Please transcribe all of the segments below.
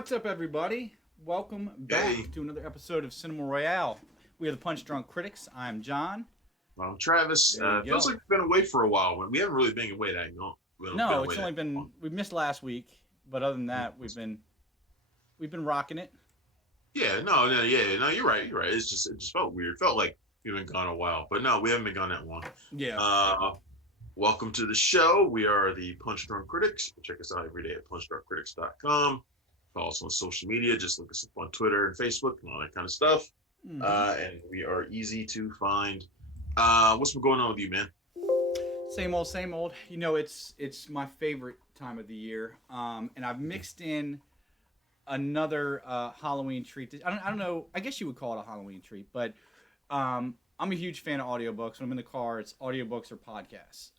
What's up, everybody? Welcome back Hey, to another episode of Cinema Royale. We are the Punch Drunk Critics. I'm John. I'm Travis. There you Feels go. like we've been away for a while. We haven't really been away that long. We haven't been No, away it's that only been long. we missed last week, but other than that, we've been rocking it. Yeah, no, yeah, no. You're right. You're right. It just felt weird. Felt like we've been gone a while, but no, we haven't been gone that long. Yeah. Uh, Welcome to the show. We are the Punch Drunk Critics. Check us out every day at punchdrunkcritics.com. Follow us on social media. Just look us up on Twitter and Facebook and all that kind of stuff. hmm And we are easy to find. What's been going on with you, man? Same old, same old. It's my favorite time of the year. And I've mixed in another Halloween treat. I don't know. I guess you would call it a Halloween treat, but I'm a huge fan of audiobooks. When I'm in the car, it's audiobooks or podcasts.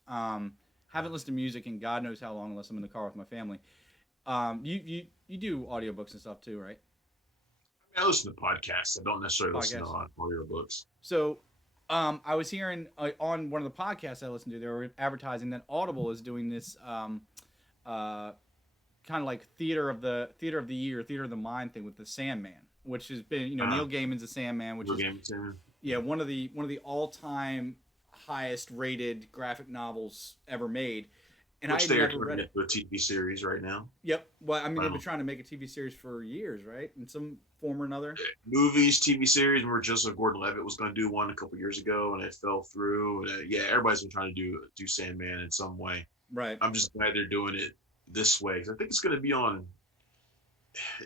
Haven't listened to music in God knows how long unless I'm in the car with my family. You do audiobooks and stuff too, right? I listen to podcasts. I don't necessarily listen to Podcasts. audiobooks. So I was hearing on one of the podcasts I listened to, they were advertising that Audible is doing this uh, kind of like theater of the year, theater of the mind thing with the Sandman, which has been Uh, Neil Gaiman's the Sandman, which Video is game too. yeah one of the all time highest rated graphic novels ever made, and I Which had they are never read turning it. into a TV series right now. Yep. Well, I mean they've been Um, trying to make a TV series for years, right? In some form or another. Movies, TV series. Remember, Joseph Gordon-Levitt was going to do one a couple years ago, and it fell through. And, yeah, everybody's been trying to do Sandman in some way. Right. I'm just glad they're doing it this way because I think it's going to be on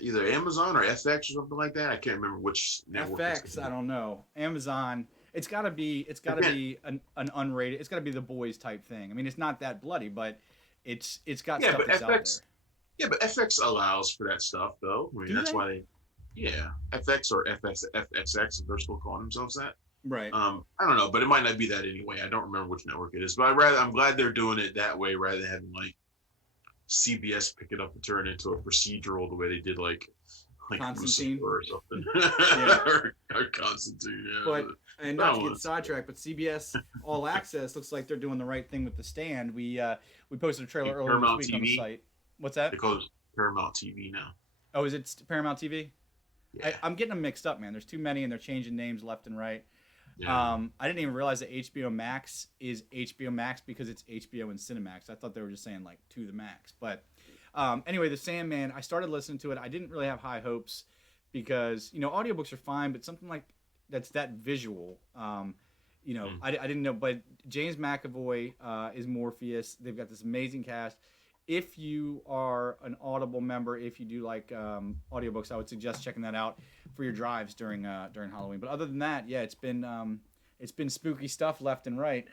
either Amazon or FX or something like that. I can't remember which network it's going FX, to I be. don't know. Amazon, it's I gotta can't. be an unrated. It's gotta be the boys type thing. I mean, it's not that bloody, but it's got Yeah, stuff but that's out there. FX. Yeah, but FX allows for that stuff, though. I mean, Do that's they? why they. Yeah, FX or FXX, if they're still calling themselves that. Right. I don't know, but it might not be that anyway. I don't remember which network it is, but I'm glad they're doing it that way rather than having like CBS pick it up and turn it into a procedural the way they did like Lucifer Constantine. or something Yeah. or Constantine. Yeah, But and not that to get one. sidetracked, but CBS All Access looks like they're doing the right thing with the Stand. We posted a trailer earlier this Paramount week on the TV. site. What's that? They call it Paramount TV now. Oh, is it Paramount TV? Yeah, I'm getting them mixed up, man. There's too many, and they're changing names left and right. yeah. I didn't even realize that HBO Max is HBO Max because it's HBO and Cinemax. I thought they were just saying like to the max. But anyway, The Sandman, I started listening to it. I didn't really have high hopes because audiobooks are fine, but something like that's that visual. Mm. I didn't know, but James McAvoy is Morpheus. They've got this amazing cast. If you are an Audible member, if you do like audiobooks, I would suggest checking that out for your drives during Halloween. But other than that, yeah, it's been spooky stuff left and right.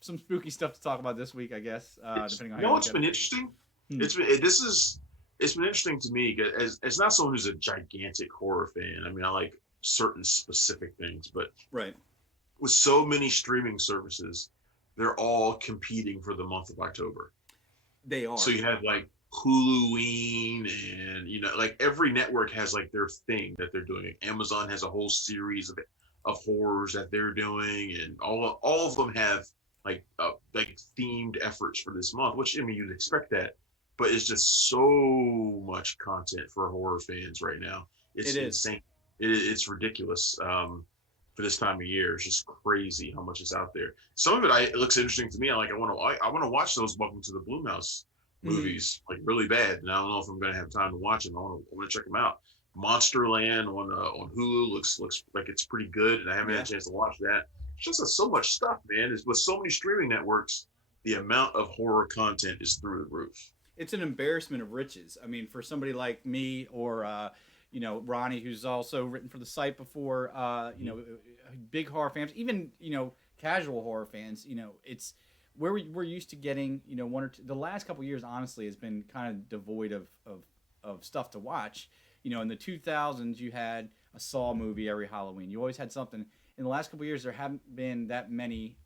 Some spooky stuff to talk about this week, I guess, depending on You how know you look what's at been it. interesting? Hmm. It's been interesting to me as not someone who's a gigantic horror fan. I mean, I like certain specific things, but Right. with so many streaming services, they're all competing for the month of October. They So are. you have like Huluween and like every network has like their thing that they're doing. Like Amazon has a whole series of horrors that they're doing, and all of them have like themed efforts for this month. Which I mean, you'd expect that, but it's just so much content for horror fans right now. It It's is. insane. It's ridiculous. For this time of year, it's just crazy how much is out there. Some of it looks interesting to me. I want to watch those Welcome to the Bloomhouse Mm-hmm. movies like really bad, and I don't know if I'm gonna have time to watch them. I want to check them out. Monsterland on Hulu looks like it's pretty good, and I haven't had Yeah. a chance to watch that. It's just so much stuff, man. It's with so many streaming networks, the amount of horror content is through the roof. It's an embarrassment of riches. I mean, for somebody like me or Ronnie, who's also written for the site before, big horror fans, even casual horror fans. It's where we're used to getting one or two. The last couple of years, honestly, has been kind of devoid of stuff to watch. In the 2000s, you had a Saw movie every Halloween. You always had something. In the last couple of years, there haven't been that many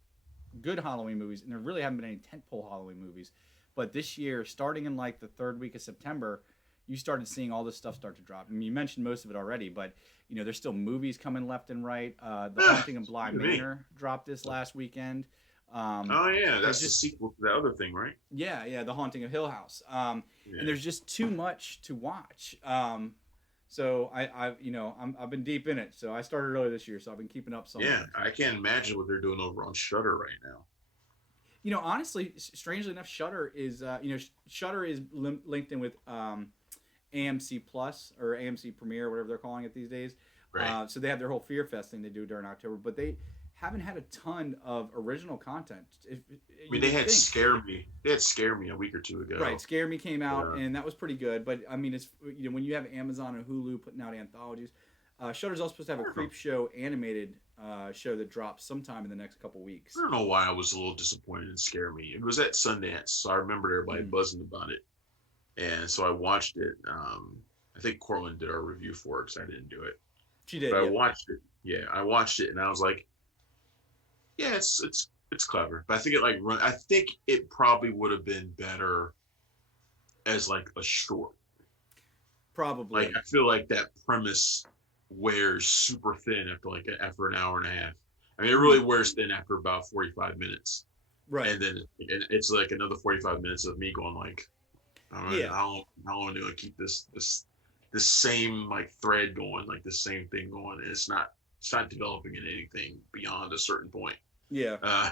good Halloween movies, and there really haven't been any tentpole Halloween movies. But this year, starting in like the third week of September, you started seeing all this stuff start to drop. I mean, you mentioned most of it already, but there's still movies coming left and right. The Haunting of Bly To me, Manor dropped this last weekend. Oh yeah, There's that's the just sequel to the other thing, right? yeah, the Haunting of Hill House. And Yeah. there's just too much to watch. So I've been deep in it. So I started earlier this year, so I've been keeping up Yeah, somewhat. I can't imagine what they're doing over on Shutter right now. Honestly, strangely enough, Shutter is Shutter is linked in with AMC Plus or AMC Premiere, whatever they're calling it these days. Right. So they have their whole Fear Fest thing they do during October, but they haven't had a ton of original content. If, I mean, you they would had think. Scare Me. They had Scare Me a week or two Right, ago. Scare Me came But, out, and that was pretty good. But I mean, it's when you have Amazon and Hulu putting out anthologies, Shudder's also supposed to have I a don't know. Creep Show animated show that drops sometime in the next couple I weeks. don't know why I was a little disappointed in Scare Me. It was at Sundance, so I remember everybody Mm. buzzing about it, and so I watched it. I think Cortland did our review for it because I didn't do it, She but did, I yep. watched it. Yeah, I watched it, and I was like, yeah, it's clever, but I think it like run. I think it probably would have been better as like a short. Like Probably. I feel like that premise wears super thin after an hour and a half. I mean, it really Mm. wears thin after about 45 minutes, Right. and then it's like another 45 minutes of me going like, all right, Yeah. how long do I keep this same like thread going, like the same thing going? And it's not developing in anything beyond a certain point. Yeah. Uh,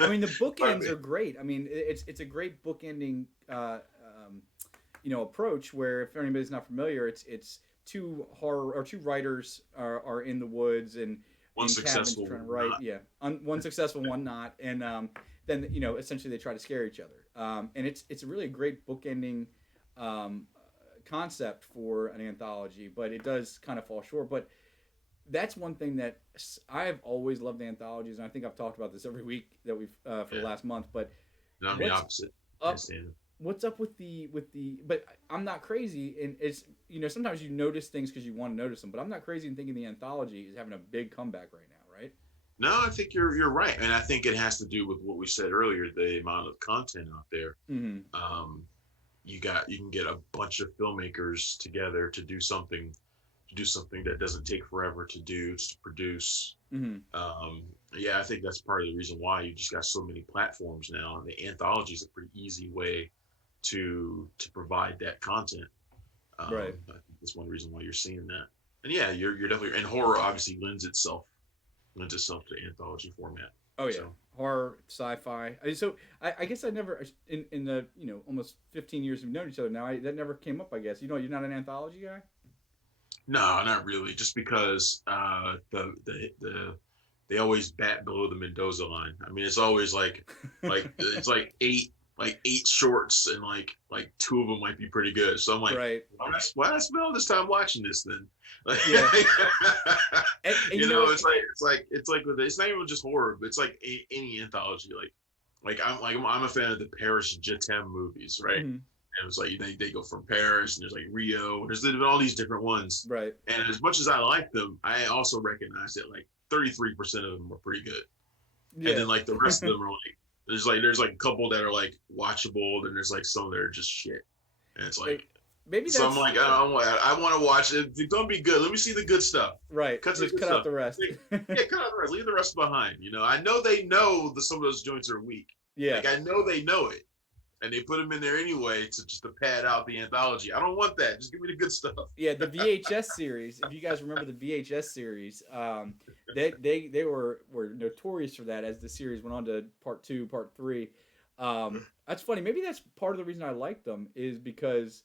I mean, the but bookends are great. I mean, it's a great bookending, approach where if anybody's not familiar, it's two horror or two writers are in the woods and one in cabins successful, trying to one write. not. Yeah, one successful, one not, and then essentially they try to scare each other. And it's a really great bookending um, concept for an anthology, but it does kind of fall short. But that's one thing that I've always loved anthologies, and I think I've talked about this every week that we've for the Yeah, last month. But and I'm the what's opposite. Can't up? stand it. What's up with the? But I'm not crazy, and it's sometimes you notice things because you want to notice them. But I'm not crazy in thinking the anthology is having a big comeback right now, right? No, I think you're right, and I think it has to do with what we said earlier, the amount of content out there. Mm-hmm. Um, you can get a bunch of filmmakers together to do something that doesn't take forever to produce. Mm-hmm. Yeah, I think that's part of the reason why you just got so many platforms now, and the anthology is a pretty easy way to provide that content. Right. I think that's one reason why you're seeing that. And yeah, you're definitely, and horror obviously lends itself to anthology format. Oh yeah. So Horror, sci-fi. So I guess I never in the almost 15 years we've known each other now. That never came up. I guess you're not an anthology guy. no, not really. Just because they always bat below the Mendoza line. I mean, it's always like it's like eight shorts and like two of them might be pretty good. So I'm like, Right. why I spend all this time watching this then? Like, Yeah. And it's like it's not even just horror, but it's like any anthology. I'm a fan of the Paris Jetem movies, right? Mhm. And it's like they go from Paris and there's like Rio. There's all these different ones. Right. And as much as I like them, I also recognize that like 33% of them are pretty good. And Yeah. then like the rest of them are like there's like a couple that are like watchable, then there's like some that are just shit. And it's like Maybe so I'm that's like I want to watch it. If it's gonna be good, let me see the good stuff. right. Cut the Just good cut out stuff. the rest. Yeah, cut out the rest. Leave the rest behind. I know they know that some of those joints are weak. Yeah. Like I know they know it, and they put them in there anyway to pad out the anthology. I don't want that. Just give me the good stuff. Yeah, the VHS series. If you guys remember the VHS series, they were notorious for that. As the series went on to part 2, part 3, that's funny. Maybe that's part of the reason I liked them is because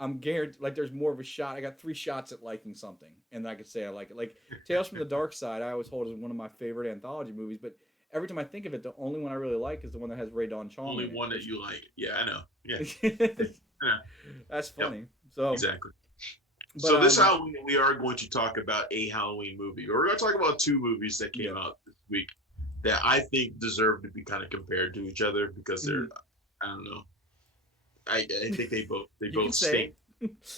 I'm guaranteed like there's more of a shot. I got 3 shots at liking something, and I could say I like it. Like Tales from the Dark Side, I always hold as one of my favorite anthology movies, but every time I think of it, the only one I really like is the one that has Ray Dawn Chong. Only in one that you like. Yeah, I know. Yeah. it. Yeah. That's Yep. funny. So, Exactly. but So this Halloween, we are going to talk about a Halloween movie. We're going to talk about 2 movies that came out this week that I think deserve to be kind of compared to each other because they're, I don't know. I think they both stink.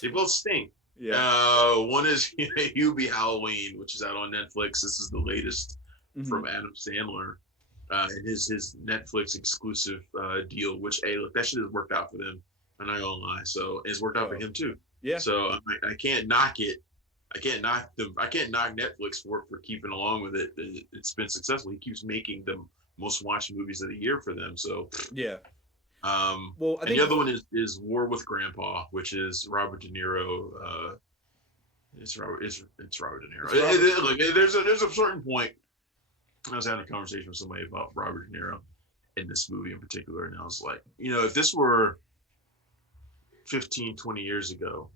They both stink. Yeah. One is Hubie Halloween, which is out on Netflix. This is the latest from Adam Sandler. And his Netflix exclusive deal, which look, that shit has worked out for them. I'm not gonna lie. So it's worked out for him too. Yeah. So I can't knock it. I can't knock them. I can't knock Netflix for keeping along with it. It's been successful. He keeps making them most watched movies of the year for them. So Yeah. well, I think the other one is War with Grandpa, which is Robert De Niro. It's Robert De Niro. Look, there's a certain point. I was having a conversation with somebody about Robert De Niro in this movie in particular, and I was like, if this were 15, 20 years ago,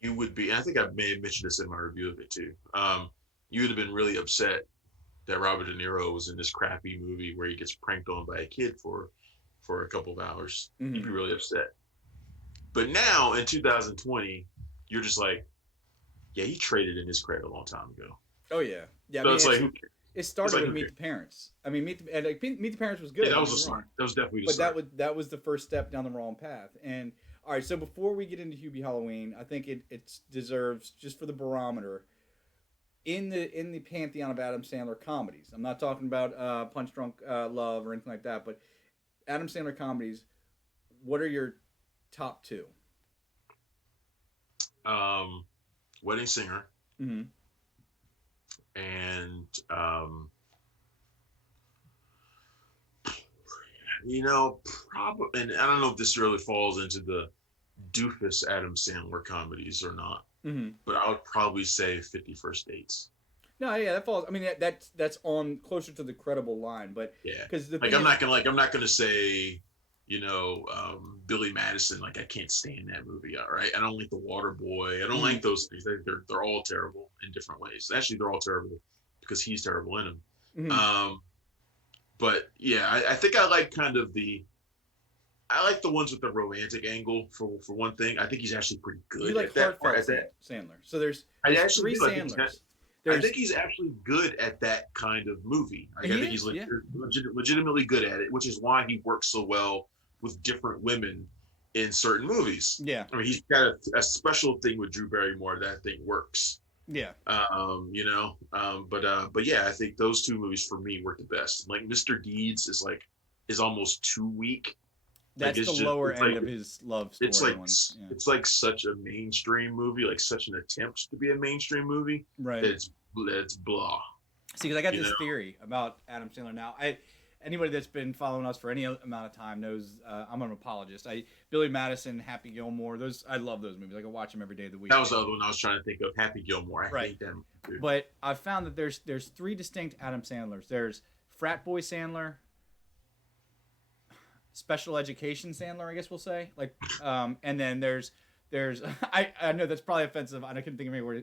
you would be. And I think I may have mentioned this in my review of it too. You would have been really upset that Robert De Niro was in this crappy movie where he gets pranked on by a kid for a couple of hours. You'd be really upset. But now in 2020, you're just like, yeah, he traded in his credit a long time ago. Oh yeah, yeah. So it's like, it started with Meet the Parents. I mean, Meet the Parents was good. Yeah, that was a start. That was definitely a start. But that was the first step down the wrong path. And all right, so before we get into Hubie Halloween, I think it deserves, just for the barometer, in the pantheon of Adam Sandler comedies. I'm not talking about Punch Drunk Love or anything like that, but Adam Sandler comedies. What are your top two? Wedding Singer. Mm-hmm. And probably, and I don't know if this really falls into the doofus Adam Sandler comedies or not, but I would probably say 50 First Dates. No, yeah, that falls. I mean, that's on closer to the credible line, but yeah, because I'm not gonna say, Billy Madison. Like, I can't stand that movie. All right, I don't like The Water Boy. I don't like those things. They're all terrible in different ways. Actually, they're all terrible because he's terrible in them. But yeah, I think I like kind of I like the ones with the romantic angle for one thing. I think he's actually pretty good. You like heartfelt Sandler. So there's three Sandlers. I think he's actually good at that kind of movie. I think he's legitimately good at it, which is why he works so well with different women in certain movies. Yeah. I mean, he's got a special thing with Drew Barrymore. That thing works. Yeah. But yeah, I think those two movies for me work the best. Like Mr. Deeds is almost too weak. That's like, the lower end of his love story. It's like such a mainstream movie, like such an attempt to be a mainstream movie. Right. It's blah. See, because I got this theory about Adam Sandler now. Anybody that's been following us for any amount of time knows I'm an apologist. Billy Madison, Happy Gilmore, I love those movies. I can watch them every day of the week. That was the other one I was trying to think of, Happy Gilmore. I hate them. Dude. But I've found that there's three distinct Adam Sandlers. There's Frat Boy Sandler, Special Education Sandler, I guess we'll say. And then there's I know that's probably offensive. I couldn't think of anywhere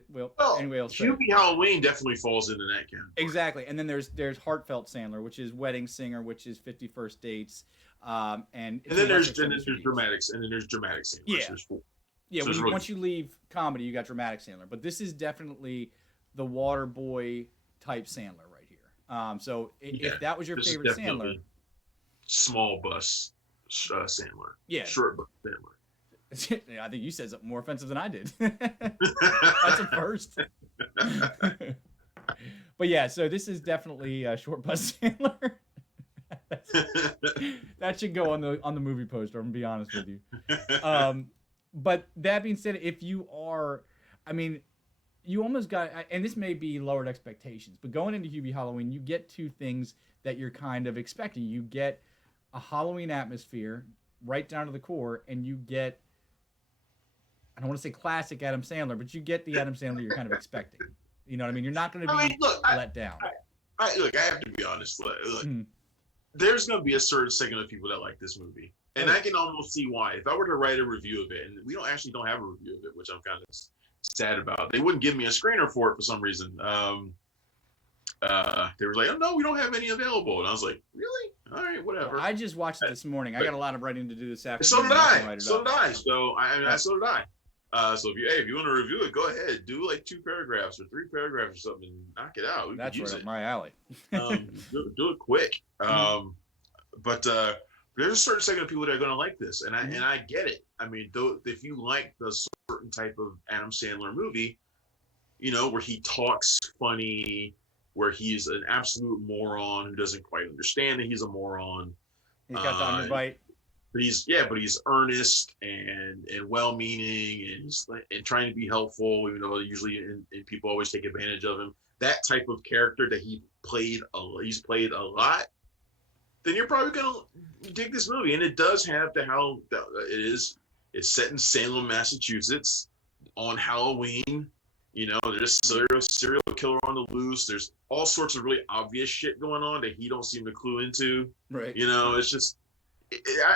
anyway else. Hubie Halloween definitely falls into that category. Exactly. And then there's Heartfelt Sandler, which is Wedding Singer, which is 50 First Dates, and then there's Dramatics, and then there's Dramatic Sandler. Yeah. So there's four. Yeah. So once you leave comedy, you got Dramatic Sandler, but this is definitely the water boy type Sandler right here. So if that was your favorite Sandler, small bus Sandler. Yeah. Short bus Sandler. I think you said something more offensive than I did. That's a first. But yeah, so this is definitely Short Bus Sandler. That should go on the movie poster. I'm gonna be honest with you. But that being said, if you are, I mean, you almost got, and this may be lowered expectations, but going into Hubie Halloween, you get two things that you're kind of expecting. You get a Halloween atmosphere right down to the core, and you get, I don't want to say classic Adam Sandler, but you get the Adam Sandler you're kind of expecting. You know what I mean? You're not going to be let down. I have to be honest. Look, there's going to be a certain segment of people that like this movie. And I can almost see why. If I were to write a review of it, and we don't have a review of it, which I'm kind of sad about. They wouldn't give me a screener for it for some reason. They were like, "Oh no, we don't have any available," and I was like, "Really? All right, whatever." Well, I just watched it this morning. I got a lot of writing to do this afternoon. So did I. So did I. So did I. So if you want to review it, go ahead. Do like 2 paragraphs or 3 paragraphs or something, and knock it out. That's right up my alley. Do it quick. But there's a certain segment of people that are going to like this, and I get it. I mean, if you like the certain type of Adam Sandler movie, where he talks funny, where he's an absolute moron who doesn't quite understand that he's a moron. He's got the underbite. But he's earnest and well-meaning, and trying to be helpful, even though usually and people always take advantage of him. That type of character that he's played a lot. then you're probably gonna dig this movie. And it does have it is. It's set in Salem, Massachusetts, on Halloween. You know, there's serial killer on the loose. There's all sorts of really obvious shit going on that he don't seem to clue into. Right. You know, it's just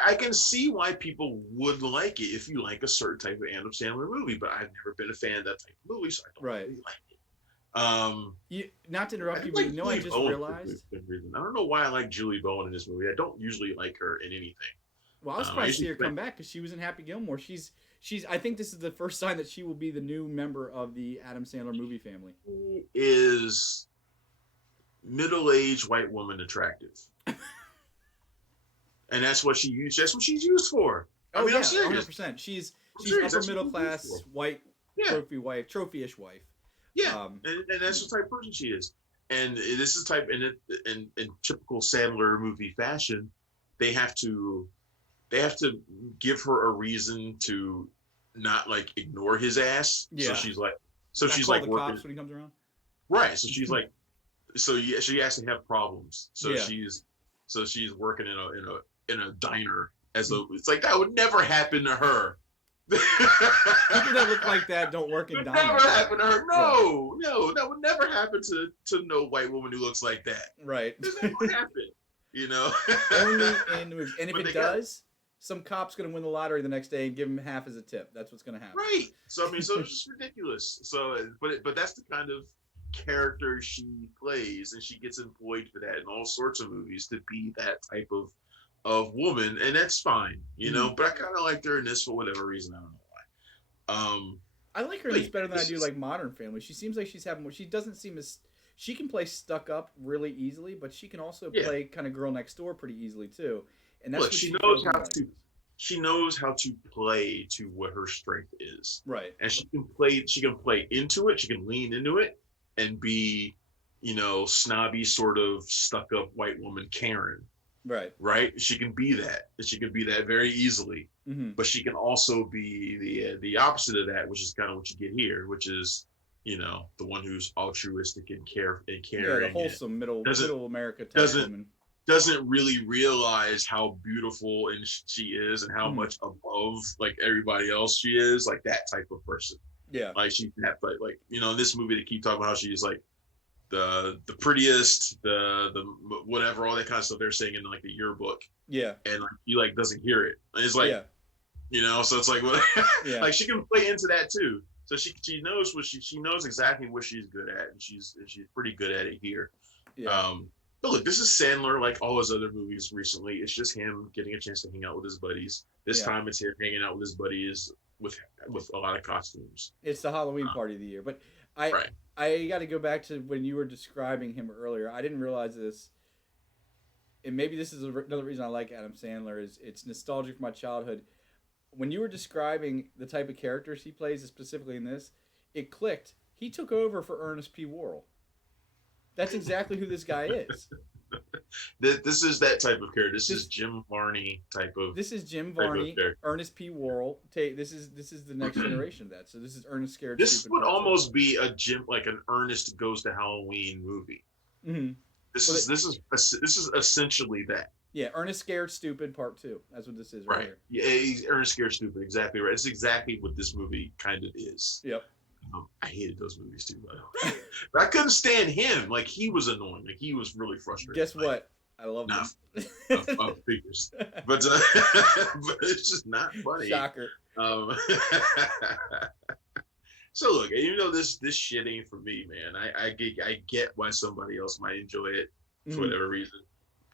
I can see why people would like it if you like a certain type of Adam Sandler movie, but I've never been a fan of that type of movie, so I don't really like it. Not to interrupt you, but I just realized. I don't know why I like Julie Bowen in this movie. I don't usually like her in anything. Well, I was surprised to see her come back because she was in Happy Gilmore. She's. I think this is the first sign that she will be the new member of the Adam Sandler movie family. She is middle-aged white woman attractive, and that's what she used. That's what she's used for. I mean, I'm serious. 100%. She's upper middle class, white, trophy-ish wife. Yeah, and that's the type of person she is. And this is type in typical Sandler movie fashion. They have to give her a reason to not like ignore his ass. Yeah. So she's like the working cops when he comes around. Right. So she's like, she has to have problems. So yeah. she's working in a diner as though it's like that would never happen to her. People that look like that don't work in diners. Never happen to her. No, that would never happen to no white woman who looks like that. Right. Does that happen? You know. Only in the movies. And if it does, some cop's gonna win the lottery the next day and give him half as a tip. That's what's gonna happen. Right. So I mean, so it's just ridiculous. So, but that's the kind of character she plays, and she gets employed for that in all sorts of movies to be that type of woman, and that's fine, you know. But I kind of liked her in this for whatever reason. I don't know why. I like her in this better than I do like Modern Family. She seems like she's having more. She doesn't seem as she can play stuck up really easily, but she can also play kind of girl next door pretty easily too. And that's what she knows how to. She knows how to play to what her strength is. Right. And she can play into it. She can lean into it and be, you know, snobby, sort of stuck up white woman Karen. Right. Right. She can be that. She can be that very easily. Mm-hmm. But she can also be the opposite of that, which is kind of what you get here, which is, you know, the one who's altruistic and caring. Yeah, the wholesome middle America type woman. Doesn't really realize how beautiful and she is and how much above like everybody else she is, like that type of person. Yeah, like she like you know, in this movie they keep talking about how she's like the prettiest, the whatever, all that kind of stuff they're saying in like the yearbook. Yeah, and like he like doesn't hear it. And it's like, you know, so it's like, well, like she can play into that too. So she knows what she knows exactly what she's good at, and she's pretty good at it here. Yeah. But look, this is Sandler, like all his other movies recently. It's just him getting a chance to hang out with his buddies. This time it's him hanging out with his buddies with a lot of costumes. It's the Halloween party of the year. But I got to go back to when you were describing him earlier. I didn't realize this. And maybe this is another reason I like Adam Sandler is it's nostalgic for my childhood. When you were describing the type of characters he plays, specifically in this, it clicked. He took over for Ernest P. Worrell. That's exactly who this guy is. This is that type of character. This is Jim Varney type of. This is Jim Varney, Ernest P. Worrell. This is the next generation of that. So this is Ernest Scared. This would almost be an Ernest Goes to Halloween movie. Mm-hmm. This is essentially that. Yeah, Ernest Scared Stupid Part 2. That's what this is right here. Yeah, he's Ernest Scared Stupid. Exactly right. It's exactly what this movie kind of is. Yep. I hated those movies too, by the way. But I couldn't stand him. Like he was annoying. Like he was really frustrating. Guess what? I love him. Of figures, but it's just not funny. Shocker. So look, even though this shit ain't for me, man, I get why somebody else might enjoy it for whatever reason.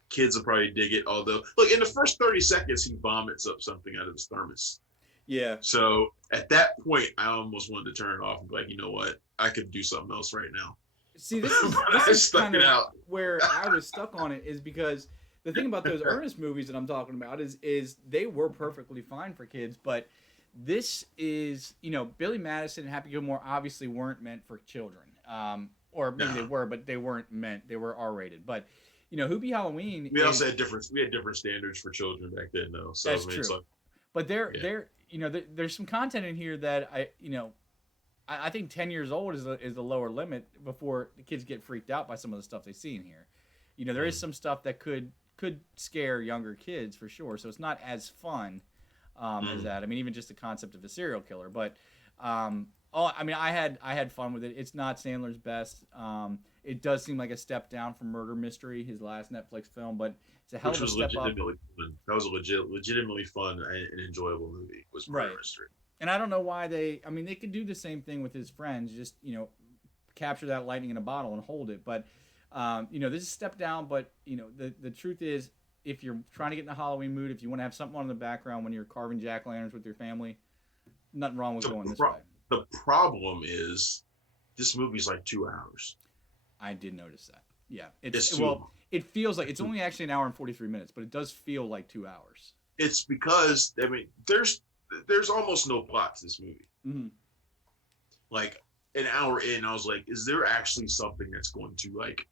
Kids will probably dig it. Although, look, in the first 30 seconds, he vomits up something out of his thermos. Yeah. So at that point, I almost wanted to turn it off and be like, you know what? I could do something else right now. See, this is kind of where I was stuck on it is because the thing about those Ernest movies that I'm talking about is they were perfectly fine for kids, but this is, you know, Billy Madison and Happy Gilmore obviously weren't meant for children. Or maybe they were, but they weren't meant. They were R-rated. But, you know, Hubie Halloween. We also had different standards for children back then, though. So that's true. But you know, there's some content in here that I think 10 years old is the lower limit before the kids get freaked out by some of the stuff they see in here. You know, there is some stuff that could could scare younger kids for sure. So it's not as fun as that. I mean, even just the concept of a serial killer. But I mean, I had fun with it. It's not Sandler's best. It does seem like a step down from Murder Mystery, his last Netflix film, but it's a hell of a step up. That was a legitimately fun and enjoyable movie. Was Murder Mystery. And I don't know why I mean, they could do the same thing with his friends, just, capture that lightning in a bottle and hold it. But, this is a step down. But, the truth is, if you're trying to get in the Halloween mood, if you want to have something on in the background when you're carving jack-o'-lanterns with your family, nothing wrong with going this way. The problem is, this movie's like 2 hours. I did notice that. Yeah. It feels like it's only actually an hour and 43 minutes, but it does feel like 2 hours. It's because, I mean, there's almost no plot to this movie. Mm-hmm. Like, an hour in, I was like, is there actually something that's going to, like,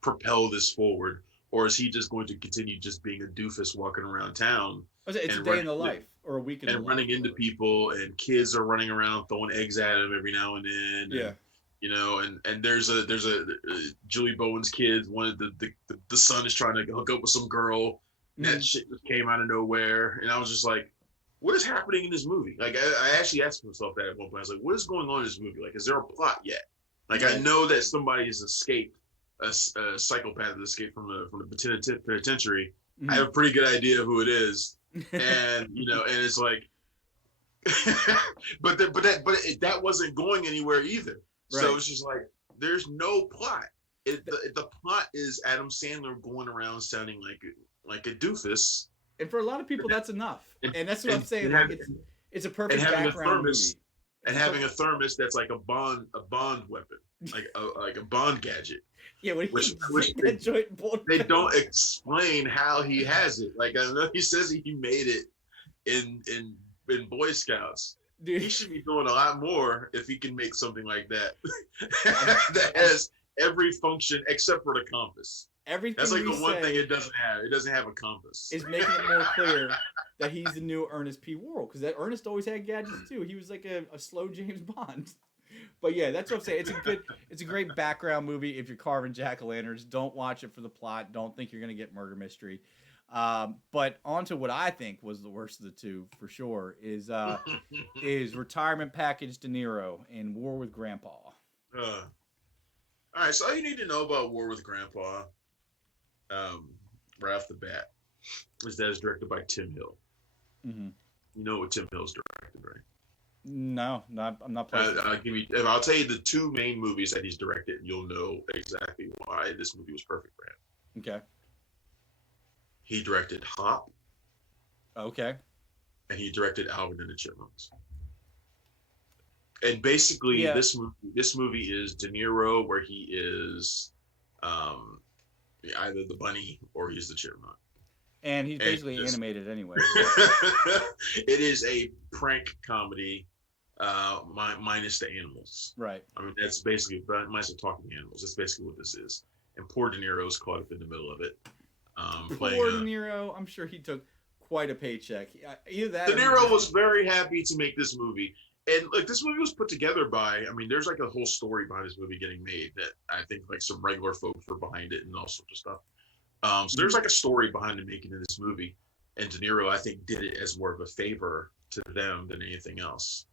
propel this forward? Or is he just going to continue just being a doofus walking around town? It's a day in the life, or a week in the life. And running into people, and kids are running around throwing eggs at him every now and then. Yeah. And there's a Julie Bowen's kid. One of the son is trying to hook up with some girl. And that shit just came out of nowhere, and I was just like, "What is happening in this movie?" Like, I actually asked myself that at one point. I was like, "What is going on in this movie? Like, is there a plot yet?" Like, I know that somebody has escaped, a psychopath has escaped from the penitentiary. I have a pretty good idea of who it is, and and it's like, but that wasn't going anywhere either. Right. So it's just like, there's no plot. The plot is Adam Sandler going around sounding like a doofus. And for a lot of people, that's enough. And that's what I'm saying. It's a perfect background movie. And having a thermos that's like a bond weapon, like a bond gadget. Yeah, which they don't explain how he has it. Like, I know he says he made it in Boy Scouts. Dude, he should be doing a lot more if he can make something like that that has every function except for the compass. That's like the one thing it doesn't have. It doesn't have a compass. Is making it more clear that he's the new Ernest P. Worrell, because that Ernest always had gadgets too. He was like a slow James Bond. But yeah, that's what I'm saying. It's a great background movie if you're carving jack-o'-lanterns. Don't watch it for the plot. Don't think you're gonna get Murder Mystery. But on to what I think was the worst of the two, for sure, is Retirement Package De Niro in War with Grandpa. All right, so all you need to know about War with Grandpa, right off the bat, is that it's directed by Tim Hill. Mm-hmm. You know what Tim Hill's directed, right? No, I'm not playing. I'll tell you the two main movies that he's directed, and you'll know exactly why this movie was perfect for him. Okay. He directed Hop. Okay. And he directed Alvin and the Chipmunks. And basically, this movie is De Niro, where he is either the bunny or he's the chipmunk. And he's basically animated anyway. It is a prank comedy, minus the animals. Right. I mean, that's basically, minus the talking animals. That's basically what this is. And poor De Niro's caught up in the middle of it. Poor De Niro, I'm sure he took quite a paycheck. Either that. De Niro was very happy to make this movie. And like, this movie was put together by, I mean, there's like a whole story behind this movie getting made that I think like some regular folks were behind it and all sorts of stuff. So there's like a story behind the making of this movie. And De Niro, I think, did it as more of a favor to them than anything else.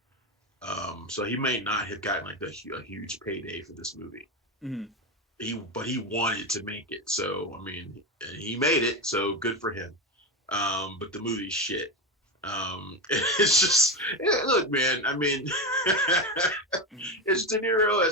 So he may not have gotten like a huge payday for this movie. Mm-hmm. But he wanted to make it. So, I mean, he made it. So good for him. But the movie's shit. It's just, look, man. I mean, it's De Niro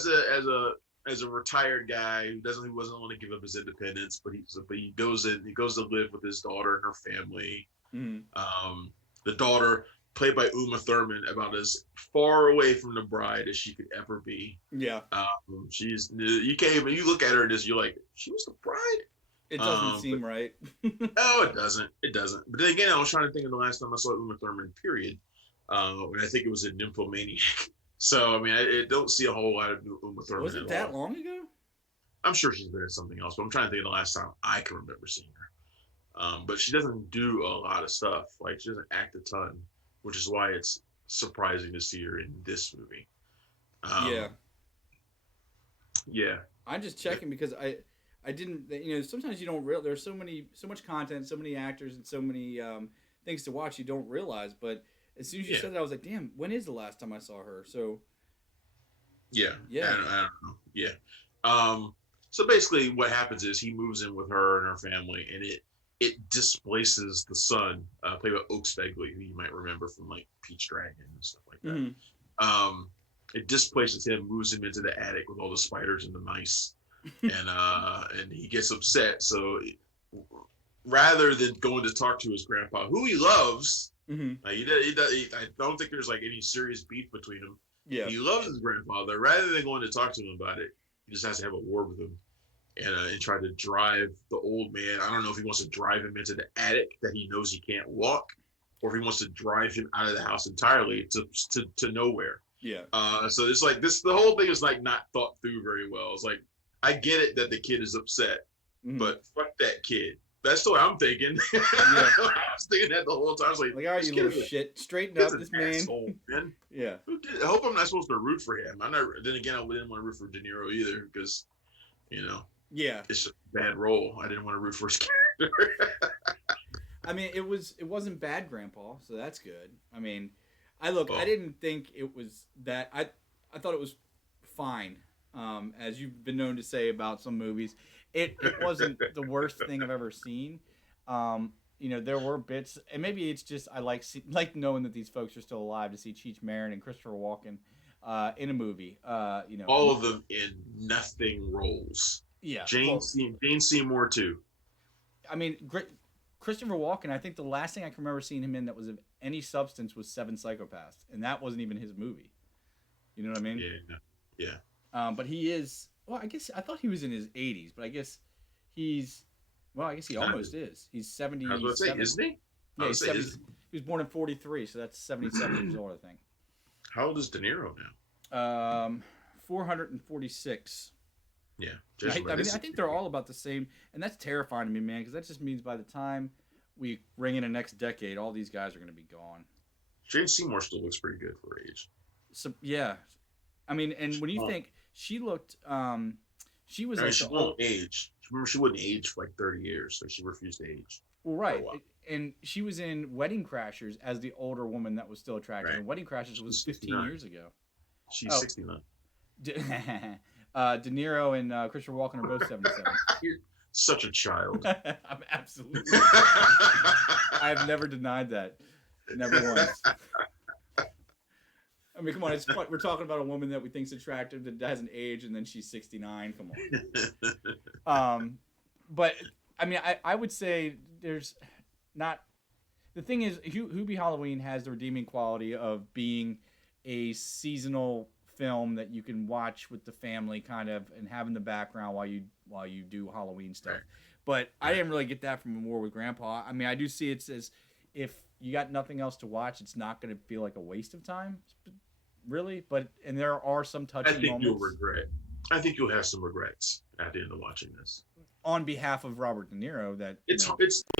as a retired guy who doesn't want to give up his independence, but he goes to live with his daughter and her family. Mm-hmm. The daughter, played by Uma Thurman, about as far away from the bride as she could ever be. Yeah. You can't even, you look at her and you're like, she was the bride. It doesn't seem right. No, it doesn't. But then again, I was trying to think of the last time I saw Uma Thurman, period. And I think it was in Nymphomaniac. So, I mean, I don't see a whole lot of Uma Thurman. Was it that long ago? I'm sure she's been in something else, but I'm trying to think of the last time I can remember seeing her. But she doesn't do a lot of stuff. Like, she doesn't act a ton, which is why it's surprising to see her in this movie. Yeah. Yeah. I'm just checking because I didn't. You know, sometimes you don't real. There's so much content, so many actors, and so many things to watch you don't realize. But as soon as you Yeah. said that, I was like, damn, when is the last time I saw her? So Yeah, yeah, I don't know. Yeah. Um, so basically, what happens is he moves in with her and her family, and it displaces the son, played by Oaks Begley, who you might remember from like Peach Dragon and stuff like that. hmm It displaces him, moves him into the attic with all the spiders and the mice, and he gets upset. So rather than going to talk to his grandpa, who he loves, hmm I don't think there's like any serious beef between them. yeah, He loves his grandfather. Rather than going to talk to him about it, he just has to have a war with him and try to drive the old man. I don't know if he wants to drive him into the attic that he knows he can't walk, or if he wants to drive him out of the house entirely to nowhere. yeah, So it's like this. The whole thing is like not thought through very well. It's like I get it that the kid is upset, hmm but fuck that kid. That's the way I'm thinking. yeah. I was thinking that the whole time. I was like, Like, all right, this you kid little is shit, straighten He's up, an this man. asshole, man. Yeah, I hope I'm not supposed to root for him. I'm not. Then again, I didn't want to root for De Niro either because, yeah. it's just a bad role. I didn't want to root for his character. I mean, it wasn't bad, Grandpa, so that's good. I mean, I Well, didn't think it was that. I thought it was fine. As you've been known to say about some movies, it wasn't the worst thing I've ever seen. You know, there were bits, and maybe it's just I like knowing that these folks are still alive to see Cheech Marin and Christopher Walken in a movie. You know, all of them in nothing roles. yeah. Jane Well, Jane Seymour too. I mean, Christopher Walken. I think the last thing I can remember seeing him in that was of any substance was Seven Psychopaths, and that wasn't even his movie. You know what I mean? Yeah, yeah. But he is. Well, I guess I thought he was in his 80s, but I guess he's. Well, I guess he almost is. He's 77. I was going to say, isn't he? Yeah, he's 70. He was born in 43, so that's 77 years old, I think. How old is De Niro now? 446. Yeah, I mean, I think they're all about the same, and that's terrifying to me, man, because that just means by the time we ring in the next decade, all these guys are going to be gone. Jane Seymour still looks pretty good for her age. So yeah, I mean, and when you think she looked, she was I mean, like she won't age. Remember, she wouldn't age for like 30 years, so she refused to age. well, right, and she was in Wedding Crashers as the older woman that was still attractive. Right. And Wedding Crashers was 15 years ago. She's 69. De Niro and Christopher Walken are both 77. You're such a child. I'm absolutely. I've never denied that. Never once. I mean, come on, it's we're talking about a woman that we think's attractive that hasn't aged, and then she's 69. Come on. But I mean, I would say there's not. The thing is, Hubie Halloween has the redeeming quality of being a seasonal film that you can watch with the family, kind of, and have in the background while you do Halloween stuff. Right. But I didn't really get that from War with Grandpa. I mean, I do see it as if you got nothing else to watch, it's not going to feel like a waste of time, really. But and there are some touching moments. You'll regret. I think you'll have some regrets at the end of watching this. On behalf of Robert De Niro, that It's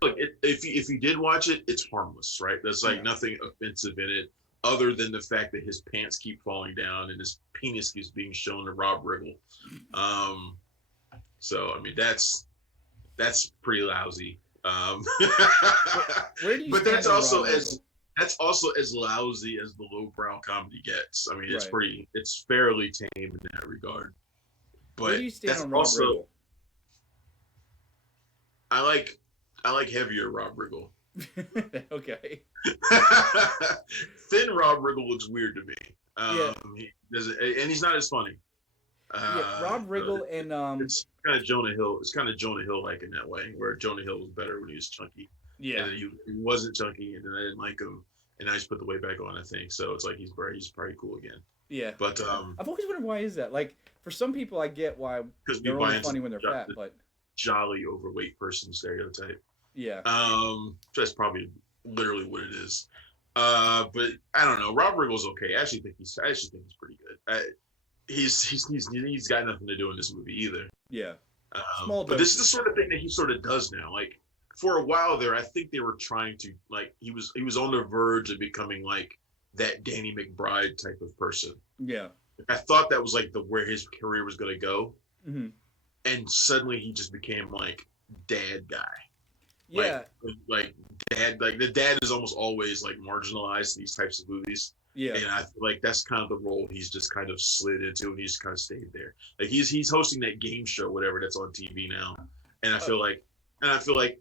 look, if you did watch it, it's harmless, right? There's like nothing offensive in it, other than the fact that his pants keep falling down and his penis keeps being shown to Rob Riggle. So I mean that's pretty lousy. Where do you but that's also Rob as lousy as the lowbrow comedy gets. I mean, Right. it's fairly tame in that regard. But Where do you stand that's on Rob also Riggle? I like heavier Rob Riggle. Okay. Thin Rob Riggle looks weird to me. Yeah. He doesn't, and he's not as funny. Yeah, Rob Riggle and it's kind of Jonah Hill. It's kind of Jonah Hill like in that way, where Jonah Hill was better when he was chunky. yeah. And then he wasn't chunky, and then I didn't like him, and I just put the weight back on. I think so. It's like he's probably cool again. Yeah. But I've always wondered why is that. Like for some people, I get why they're only funny when they're fat, but jolly overweight person stereotype. yeah. That's probably literally what it is. But I don't know. Rob Riggle's okay. I actually think he's pretty good. He's got nothing to do in this movie either. Yeah. But this is the sort of thing that he sort of does now. Like for a while there, I think they were trying to like he was on the verge of becoming like that Danny McBride type of person. Yeah. I thought that was like where his career was going to go. Mm-hmm. and suddenly he just became like dad guy. Yeah, Like dad, like the dad is almost always like marginalized in these types of movies. yeah. And I feel like that's kind of the role he's just kind of slid into, and he's kind of stayed there. Like he's hosting that game show, whatever that's on TV now, and I feel like,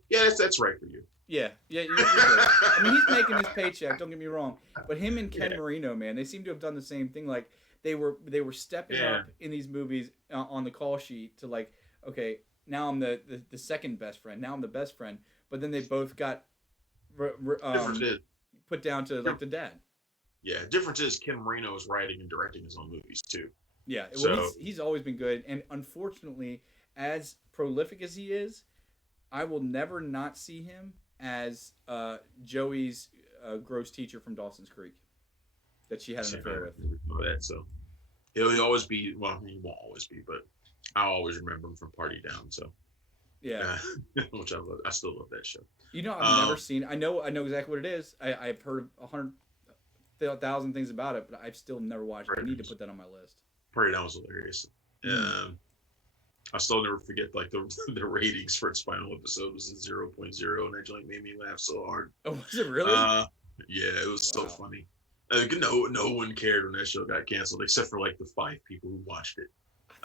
yeah, that's right for you. Yeah, yeah, you're good. I mean, he's making his paycheck. Don't get me wrong, but him and Ken Yeah, Marino, man, they seem to have done the same thing. Like they were stepping yeah, up in these movies on the call sheet to like, okay, now I'm the second best friend. Now I'm the best friend. But then they both got difference is, put down to like the dad. yeah, difference is Ken Marino is writing and directing his own movies too. Yeah, well, So he's always been good, and unfortunately, as prolific as he is, I will never not see him as Joey's gross teacher from Dawson's Creek that she had an affair with. know that, so he'll always be, well, he won't always be, but I always remember him from Party Down. So Yeah, which I love. I still love that show. you know, I've never seen. I know exactly what it is. I've heard 100,000 things about it, but I've still never watched it. I need to put that on my list. Party Down was hilarious. I still never forget like the ratings for its final episode was 0.0, and that joint made me laugh so hard. Oh, was it really? Yeah, it was so funny. No one cared when that show got canceled except for like the 5 people who watched it.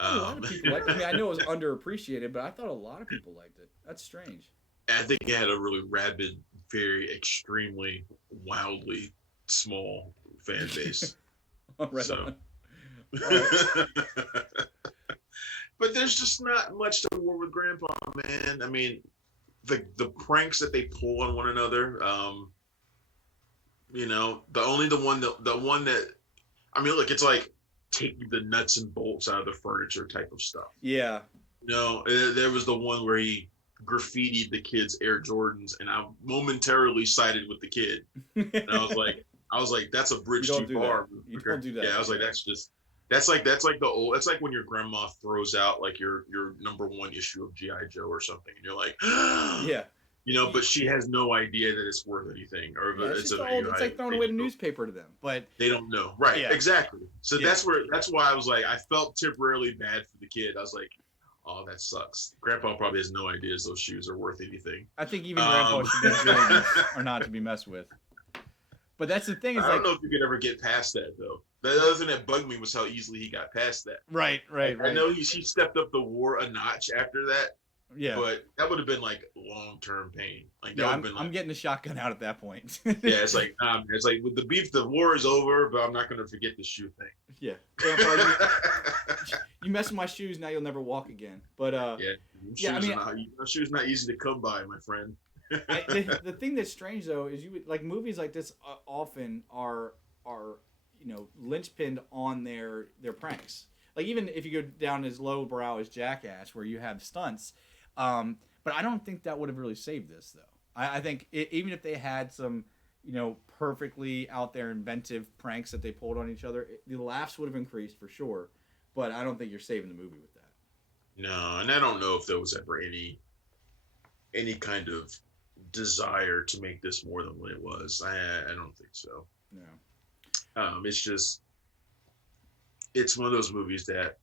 A lot of people liked it. I mean, I know it was underappreciated, but I thought a lot of people liked it. That's strange. I think it had a really rabid, very extremely, wildly small fan base. Right So. on. Right. But there's just not much to war with Grandpa, man. I mean, the pranks that they pull on one another. You know, the one that, I mean, look, it's like taking the nuts and bolts out of the furniture type of stuff. Yeah. You know, there was the one where he graffitied the kid's Air Jordans, and I momentarily sided with the kid. And I was like, that's a bridge too far. You don't do that. Yeah, I was like, that's like the old. That's like when your grandma throws out like your #1 issue of GI Joe or something, and you're like, yeah. You know, but she has no idea that it's worth anything, or it's like throwing away the newspaper to them. But they don't know, right? Yeah. Exactly. So that's why I was like, I felt temporarily bad for the kid. I was like, oh, that sucks. Grandpa probably has no idea those shoes are worth anything. I think even Grandpa should be feeling are not to be messed with. But that's the thing is, I don't know if you could ever get past that though. The other thing that bugged me was how easily he got past that. Right. I know he stepped up the war a notch after that. Yeah. But that would have been like long-term pain. Like that yeah, would have been like, I'm getting the shotgun out at that point. yeah, it's like with the beef, the war is over, but I'm not going to forget the shoe thing. Yeah. Grandpa, you mess with my shoes, now you'll never walk again. But shoes not easy to come by, my friend. The thing that's strange though is movies like this often are linchpinned on their pranks. Like even if you go down as low brow as Jackass, where you have stunts, but I don't think that would have really saved this though. I think even if they had some perfectly out there inventive pranks that they pulled on each other, the laughs would have increased for sure. But I don't think you're saving the movie with that. No, and I don't know if there was ever any kind of desire to make this more than what it was. I don't think so. No. It's just, it's one of those movies that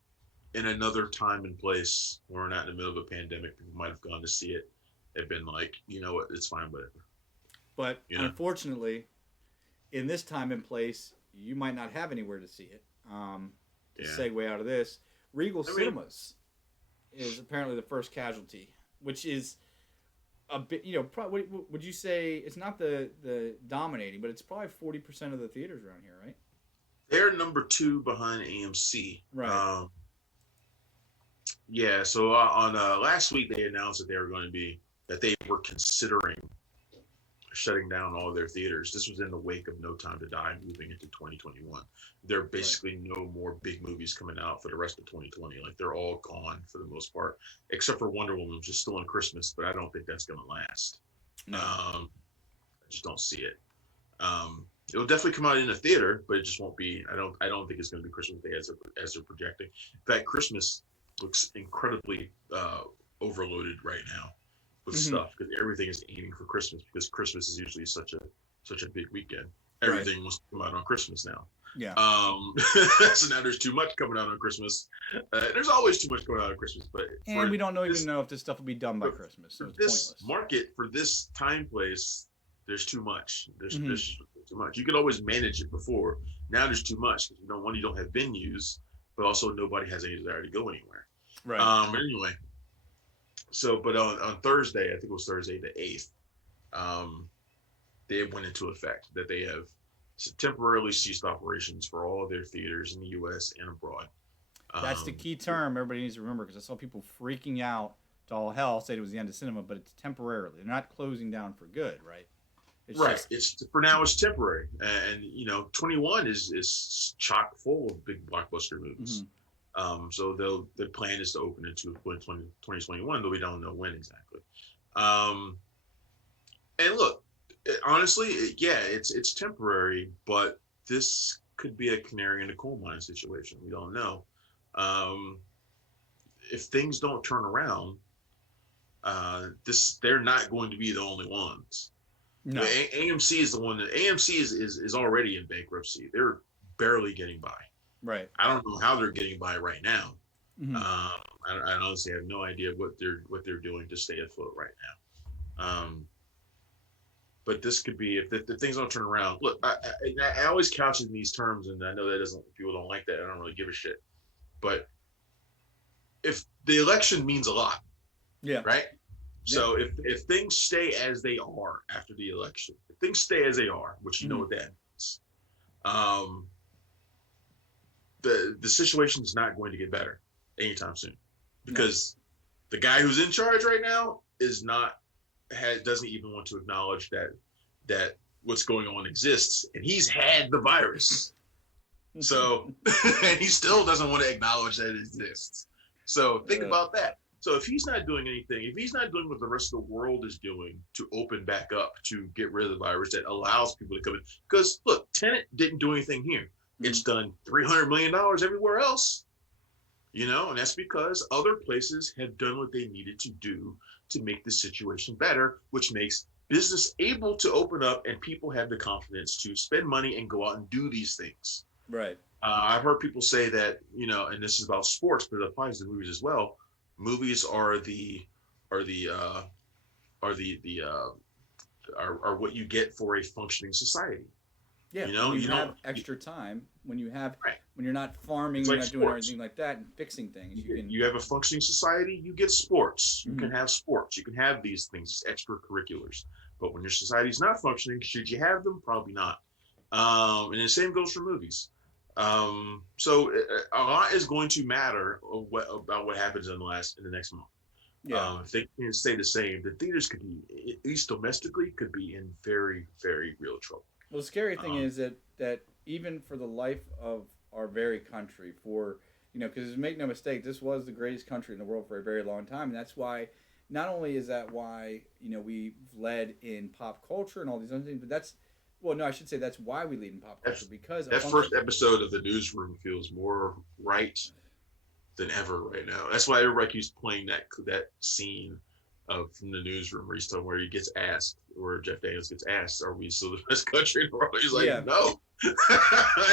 in another time and place, we're not in the middle of a pandemic, people might have gone to see it. They've been like, you know what, it's fine, whatever. But unfortunately, in this time and place, you might not have anywhere to see it. To segue out of this, Regal Cinemas is apparently the first casualty, which is a bit, probably, would you say it's not the dominating, but it's probably 40% of the theaters around here, right? They're number 2 behind AMC. Right. Yeah. So on last week they announced that they were considering shutting down all their theaters. This was in the wake of No Time to Die moving into 2021. There are basically no more big movies coming out for the rest of 2020. Like they're all gone for the most part, except for Wonder Woman, which is still on Christmas, but I don't think that's going to last. No. I just don't see it. It'll definitely come out in a theater, but it just won't be. I don't think it's going to be Christmas Day as they're projecting. In fact, Christmas looks incredibly overloaded right now with stuff because everything is aiming for Christmas because Christmas is usually such a big weekend. Everything wants to come out on Christmas now. Yeah. So now there's too much coming out on Christmas. There's always too much coming out on Christmas, but And we don't even know if this stuff will be done by for, Christmas, so for it's this pointless. market, for this time place, there's too much. Mm-hmm. There's too much. You could always manage it before. Now there's too much because you don't have venues, but also nobody has any desire to go anywhere. Right. But anyway, so but on Thursday, I think it was Thursday the 8th, they went into effect that they have temporarily ceased operations for all of their theaters in the U.S. and abroad. That's the key term everybody needs to remember, because I saw people freaking out to all hell, saying it was the end of cinema, but it's temporarily. They're not closing down for good, right? It's right. It's for now. It's temporary, and 21 is chock full of big blockbuster movies. Mm-hmm. So the plan is to open into 2021, but we don't know when exactly. And look, honestly, it's temporary, but this could be a canary in the coal mine situation. We don't know. If things don't turn around, they're not going to be the only ones. No. AMC is the one that AMC is already in bankruptcy. They're barely getting by. Right. I don't know how they're getting by right now. Mm-hmm. I honestly have no idea what they're doing to stay afloat right now. But this could be if things don't turn around. Look, I always couch it in these terms, and I know that people don't like that. I don't really give a shit. But if the election means a lot, yeah, right. So if things stay as they are after the election, if things stay as they are, which you know what that means, the situation is not going to get better anytime soon, because the guy who's in charge right now doesn't even want to acknowledge that what's going on exists, and he's had the virus. So and he still doesn't want to acknowledge that it exists. So think about that. So if he's not doing anything, if he's not doing what the rest of the world is doing to open back up, to get rid of the virus that allows people to come in, because look, Tenet didn't do anything here. Mm-hmm. It's done $300 million everywhere else, and that's because other places have done what they needed to do to make the situation better, which makes business able to open up and people have the confidence to spend money and go out and do these things. Right. I've heard people say that, and this is about sports, but it applies to movies as well. Movies are what you get for a functioning society. Yeah, when you have extra time, when you're not farming, you're not doing anything like that and fixing things. You have a functioning society, you get sports. You can have sports. You can have these things, extracurriculars. But when your society's not functioning, should you have them? Probably not. And the same goes for movies. So a lot is going to matter about what happens in the next month. Yeah. If they can stay the same, the theaters could be, at least domestically, could be in very, very real trouble. Well, the scary thing is that even for the life of our very country, because make no mistake, this was the greatest country in the world for a very long time, and that's why. Not only is that why we've led in pop culture and all these other things, but that's why we lead in pop culture, because that first episode of The Newsroom feels more right than ever right now. That's why everybody keeps playing that scene from The Newsroom where he gets asked, where Jeff Daniels gets asked, "Are we still the best country in the world?" He's like, "No," and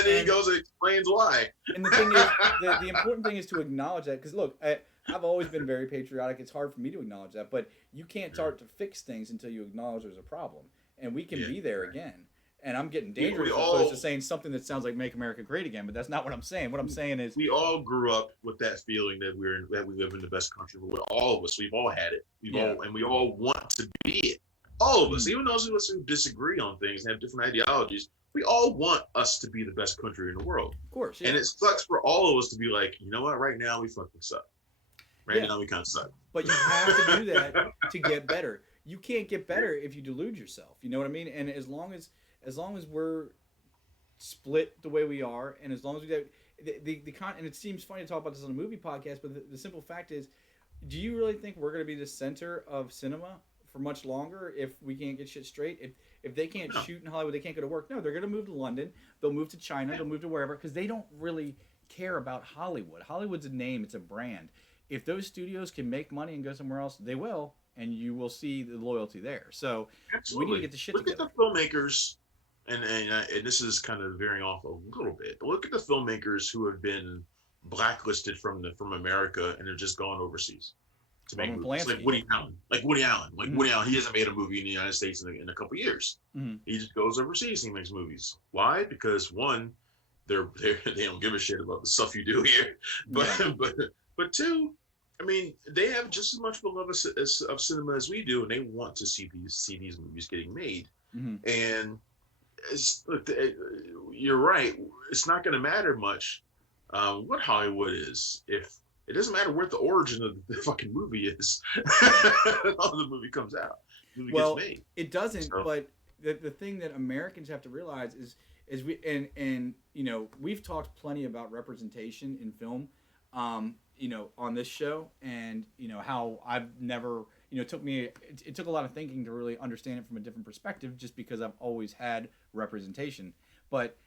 then he goes and explains why. And the thing is, the important thing is to acknowledge that, because look, I've always been very patriotic. It's hard for me to acknowledge that, but you can't start to fix things until you acknowledge there's a problem, and we can be there again. And I'm getting dangerous as opposed to saying something that sounds like "Make America Great Again," but that's not what I'm saying. What I'm saying is we all grew up with that feeling that we live in the best country. All of us, we've all had it. We all want to be it. All of us, even those of us who disagree on things and have different ideologies, we all want us to be the best country in the world. Of course, yeah. And it sucks for all of us to be like, you know what? Right now we fucking suck. Right now we kind of suck. But you have to do that to get better. You can't get better if you delude yourself. You know what I mean? And as long as we're split the way we are, and as long as we have and it seems funny to talk about this on a movie podcast, but the simple fact is, do you really think we're going to be the center of cinema for much longer if we can't get shit straight? If they can't shoot in Hollywood, they can't go to work. No, they're going to move to London. They'll move to China. They'll move to wherever, because they don't really care about Hollywood. Hollywood's a name. It's a brand. If those studios can make money and go somewhere else, they will, and you will see the loyalty there. So absolutely. We need to get the shit together. Look at the filmmakers and this is kind of veering off a little bit. But look at the filmmakers who have been blacklisted from America and have just gone overseas to make Roman movies, like Polanski. Woody Allen. He hasn't made a movie in the United States in a couple years. Mm-hmm. He just goes overseas and he makes movies. Why? Because one, they don't give a shit about the stuff you do here, but Yeah. but two, I mean, they have just as much of a love of cinema as we do, and they want to see these movies getting made. Mm-hmm. And look, you're right. It's not going to matter much what Hollywood is if it doesn't matter what the origin of the fucking movie is. How the movie comes out, the movie Well, gets made. it doesn't. So, But the thing that Americans have to realize is we and you know, we've talked plenty about representation in film, you know, on this show, and you know how I've never, you know, it took a lot of thinking to really understand it from a different perspective, just because I've always had representation. But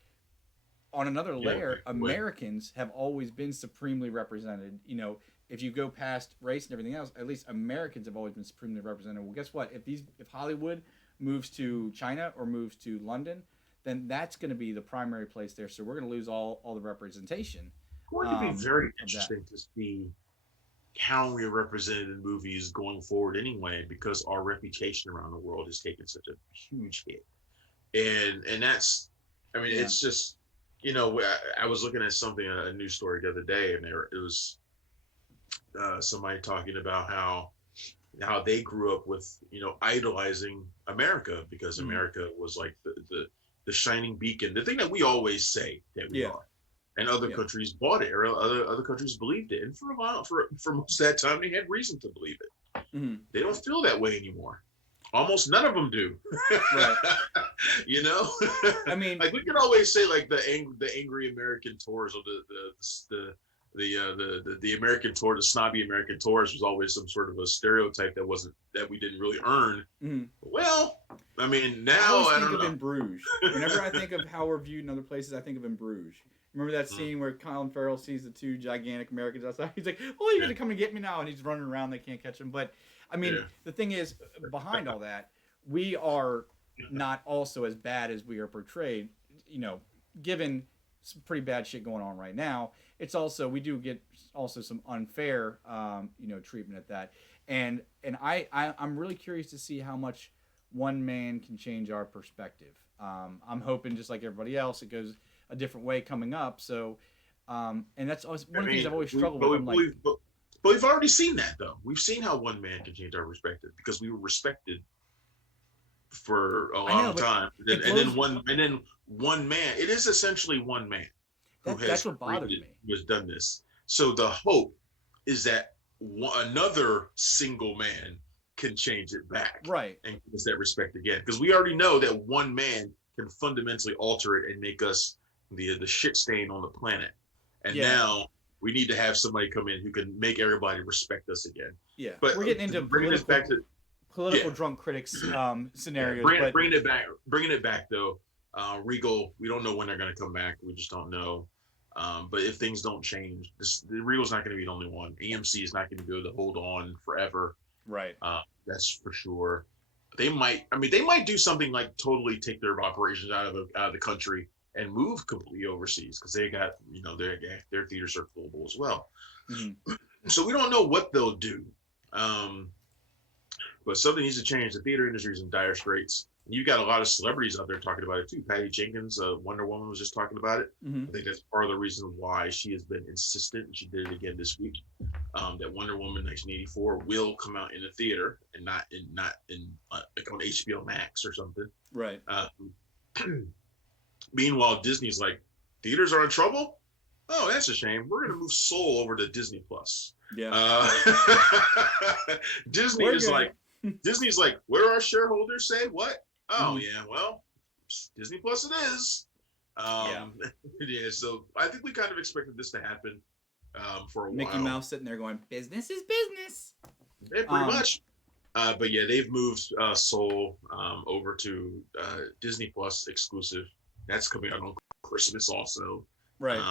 on another yeah, layer, wait. Americans have always been supremely represented. You know, if you go past race and everything else, at least Americans have always been supremely represented. Well, guess what? If Hollywood moves to China or moves to London, then that's going to be the primary place there. So we're going to lose all the representation It's going to be very of that. interesting to see how we're represented in movies going forward anyway, because our reputation around the world has taken such a huge hit. And that's, I mean, Yeah. it's just, I was looking at something, a news story the other day, and it was somebody talking about how they grew up with idolizing America, because Mm. America was like the shining beacon, the thing that we always say that we Yeah. are. And other Yeah. countries bought it, or other countries believed it, and for a while, for most of that time, they had reason to believe it. Mm. They don't feel that way anymore. Almost none of them do. Right. you know, I mean, like we could always say like the angry American tourists, or the American tour, the snobby American tourist was always some sort of a stereotype that we didn't really earn. mm. Well, I mean, I now always I think don't of know. In Bruges. Whenever I think of how we're viewed in other places, I think of In Bruges. Remember that scene where Colin Farrell sees the two gigantic Americans outside? He's like, "Oh, you're Yeah. gonna come and get me now!" And he's running around. They can't catch him. But I mean, Yeah. the thing is, behind all that, we are not also as bad as we are portrayed. You know, given some pretty bad shit going on right now, it's also we do get also some unfair, treatment at that. I'm really curious to see how much one man can change our perspective. I'm hoping, just like everybody else, it goes a different way coming up. So, and that's always one of the things I've always struggled with. I'm like, but we've already seen that though. We've seen how one man can change our perspective, because we were respected for a I know, long but time, it blows. and then one man. It is essentially one man who That's has what bothers me. who has done this. So the hope is that another single man can change it back Right. and give us that respect again, because we already know that one man can fundamentally alter it and make us the shit stain on the planet. And Yeah. now we need to have somebody come in who can make everybody respect us again. Yeah. But We're getting into bringing this back to political yeah, drunk critics scenarios. bringing it back though. Regal, we don't know when they're going to come back. We just don't know. But if things don't change, the Regal's not going to be the only one. AMC is not going to be able to hold on forever. Right. That's for sure. They might. I mean, they might do something like totally take their operations out of the country and move completely overseas, because they got their theaters are global as well. Mm-hmm. So we don't know what they'll do. But something needs to change. The theater industry is in dire straits. And you've got a lot of celebrities out there talking about it too. Patty Jenkins, Wonder Woman, was just talking about it. Mm-hmm. I think that's part of the reason why she has been insistent, and she did it again this week, that Wonder Woman 1984 will come out in the theater and not in like on HBO Max or something. Right. Meanwhile, Disney's like, theaters are in trouble. Oh, that's a shame. We're gonna move Soul over to Disney Plus. Yeah. Disney's like, where our shareholders say what? Oh yeah, well, Disney Plus it is. Yeah. Yeah. So I think we kind of expected this to happen for a Mickey while. Mouse sitting there going, "Business is business." Yeah, pretty much. But yeah, they've moved Soul over to Disney Plus exclusive. That's coming out on Christmas also. Right.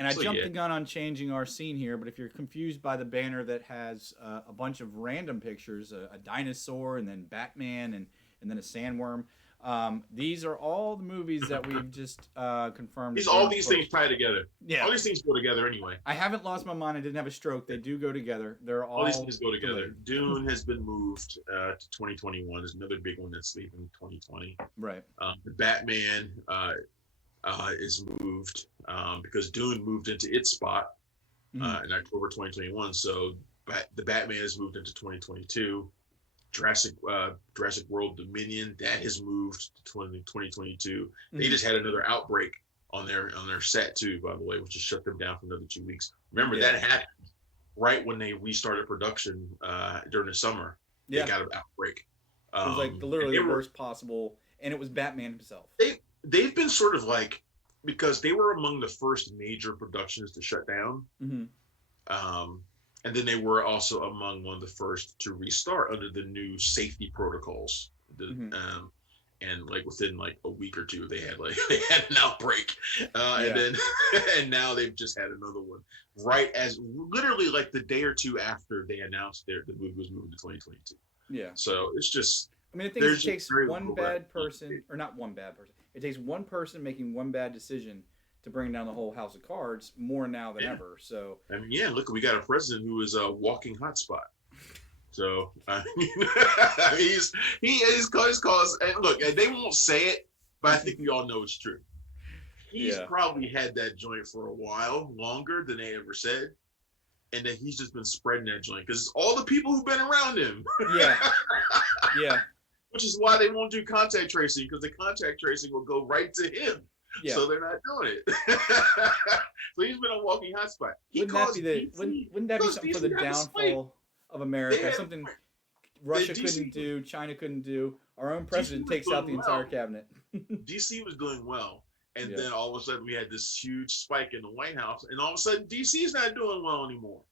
And I So, jumped yeah. the gun on changing our scene here, but if you're confused by the banner that has a bunch of random pictures, a dinosaur and then Batman and then a sandworm, These are all the movies that we've just confirmed. All these things tie together. Yeah. All these things go together anyway. I haven't lost my mind. I didn't have a stroke. They do go together. They're all these things go together. delayed. Dune has been moved to 2021. There's another big one that's leaving 2020. Right. The Batman is moved because Dune moved into its spot in October 2021. So the Batman is moved into 2022. Jurassic World Dominion that has moved to 2022. They just had another outbreak on their set too, by the way, which just shut them down for another 2 weeks. Remember that happened right when they restarted production during the summer. They got an outbreak. It was like literally the worst possible, and it was Batman himself. They've been sort of like, because they were among the first major productions to shut down. And then they were also among one of the first to restart under the new safety protocols. And like within like a week or two, they had an outbreak, and now they've just had another one. Right as literally like the day or two after they announced the movie was moving to 2022. Yeah. So it's just. I mean, I think it takes one bad person, or not one bad person. It takes one person making one bad decision to bring down the whole house of cards more now than ever. So I mean, look, we got a president who is a walking hotspot. So I mean, he is cause. And look, they won't say it, but I think we all know it's true. He's probably had that joint for a while, longer than they ever said, and then he's just been spreading that joint because it's all the people who've been around him. Yeah. Which is why they won't do contact tracing, because the contact tracing will go right to him. Yeah. So they're not doing it. So he's been a walking hotspot. Wouldn't that be something for the downfall of America? Something Russia couldn't do, China couldn't do. Our own president takes out the entire cabinet. DC was doing well. And then all of a sudden we had this huge spike in the White House. And all of a sudden DC is not doing well anymore.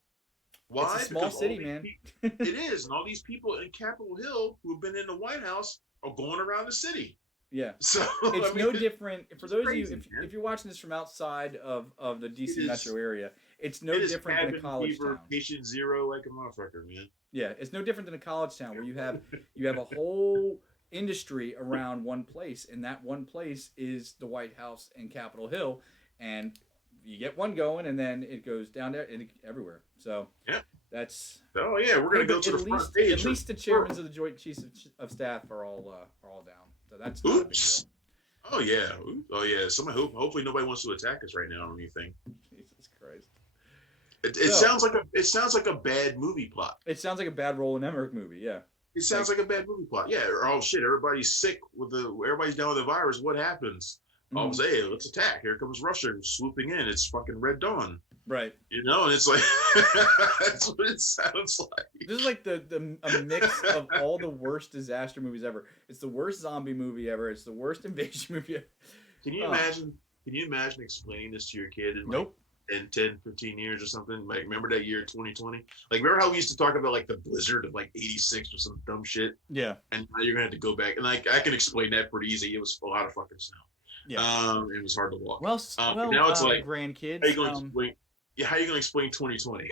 Why? It's a small city, man. It is. And all these people in Capitol Hill who have been in the White House are going around the city. Yeah. So it's no different for those of you if you're watching this from outside of the DC metro area. It's no different than a college town. Patient zero like a motherfucker, man. Yeah, it's no different than a college town where you have a whole industry around one place, and that one place is the White House and Capitol Hill, and you get one going, and then it goes down there and everywhere. So that's. Oh yeah, we're gonna go to the front page. At least the chairmen of the Joint Chiefs of Staff are all down. So that's not a big deal. Oh yeah. Hopefully nobody wants to attack us right now or anything. Jesus Christ. It sounds like a bad movie plot. It sounds like a bad Roland Emmerich movie. Yeah. It sounds like a bad movie plot. Yeah. Or, oh shit, everybody's sick everybody's down with the virus. What happens? Oh, say, let's attack. Here comes Russia swooping in. It's fucking Red Dawn. Right. You know, and it's like that's what it sounds like. This is like a mix of all the worst disaster movies ever. It's the worst zombie movie ever. It's the worst invasion movie ever. Can you imagine? Can you imagine explaining this to your kid in like 10, 15 years or something? Like, remember that year 2020? Like, remember how we used to talk about like the blizzard of like 86 or some dumb shit? Yeah. And now you're gonna have to go back, and like I can explain that pretty easy. It was a lot of fucking snow. Yeah. It was hard to walk. Well, now it's like grandkids. How are you going to explain? Yeah, how are you going to explain 2020?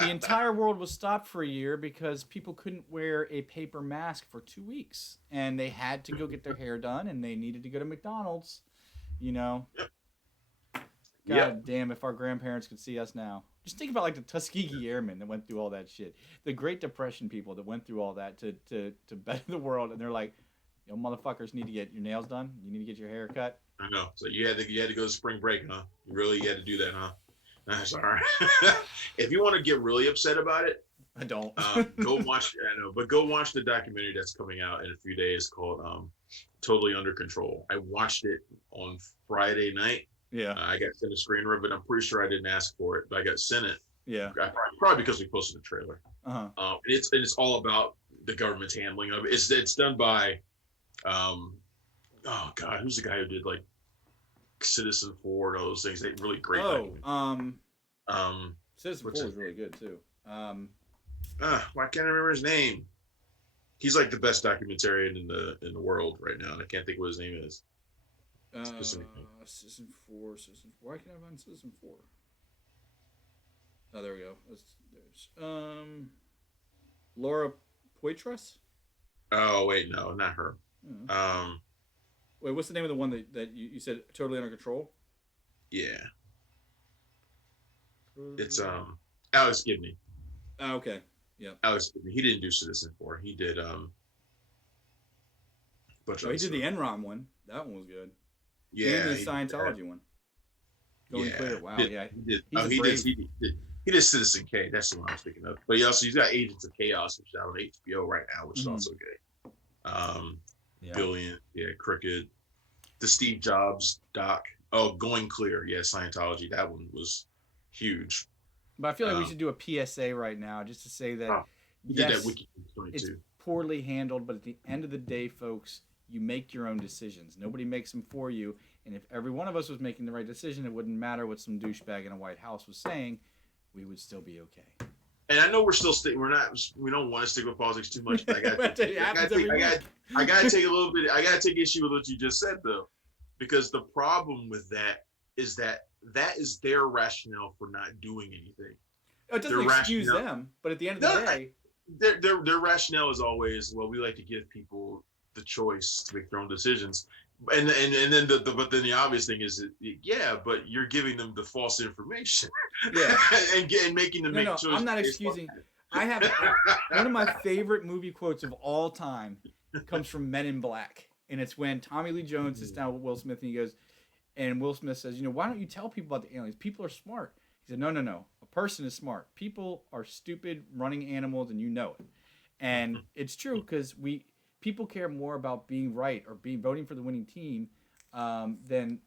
The entire world was stopped for a year because people couldn't wear a paper mask for 2 weeks, and they had to go get their hair done, and they needed to go to McDonald's. You know. God damn! If our grandparents could see us now, just think about like the Tuskegee Airmen that went through all that shit, the Great Depression people that went through all that to better the world, and they're like, "Yo, motherfuckers, need to get your nails done. You need to get your hair cut." I know. So you had to go to spring break, huh? You had to do that, huh? That's all right. If you want to get really upset about it, I don't. Go watch. I know, but go watch the documentary that's coming out in a few days called "Totally Under Control." I watched it on Friday night. Yeah. I got sent a screener, but I'm pretty sure I didn't ask for it, but I got sent it. Yeah. Probably because we posted the trailer. And it's all about the government's handling of it. It's done by, oh God, who's the guy who did like Citizen 4 and all those things? They really great. Citizen 4 is really good too. Why can't I remember his name? He's like the best documentarian in the world right now, and I can't think what his name is. Season 4. Why can't I find Season 4? Oh, there we go. There's Laura Poitras. Oh wait, no, not her. Hmm. Um, Wait, what's the name of the one that you said totally under control? yeah, it's Totally. Alex Gibney. Oh, okay. Yep. Alex Gibney. He didn't do Citizen Four. He did a bunch of Oh, he other did the stuff. Enron one. That one was good. And Yeah, the he did that. Scientology one. Going Yeah, clear. Wow. Yeah. he did. He's Oh, a brave. he did Citizen K. That's the one I was thinking of. But he's got Agents of Chaos, which is out on HBO right now, which is Hmm. also good. Um, Yeah. Billion, yeah, Crooked, the Steve Jobs doc. Oh, Going Clear, yeah, Scientology. That one was huge. But I feel like we Um, should do a PSA right now just to say that, oh, he did that yes, Wiki it's 22. poorly handled, but at the end of the day, folks, you make your own decisions. Nobody makes them for you. And if every one of us was making the right decision, it wouldn't matter what some douchebag in a White House was saying. We would still be okay. And I know we're still we're not we don't want to stick with politics too much, but It happens every week. I gotta take a little bit I gotta take issue with what you just said though. Because the problem with that is that is their rationale for not doing anything. It doesn't Their excuse rationale them, but at the end of no, the day, their rationale is always, well, we like to give people the choice to make their own decisions. And then but then the obvious thing is that, yeah, but you're giving them the false information. yeah. and making them No, make no, choices. I'm not excusing. I have one of my favorite movie quotes of all time comes from Men in Black, and it's when Tommy Lee Jones sits down with Will Smith and he goes, and Will Smith says, why don't you tell people about the aliens? People are smart. He said, no, no, no. A person is smart. People are stupid, running animals, and you know it. And it's true because people care more about being right or being voting for the winning team than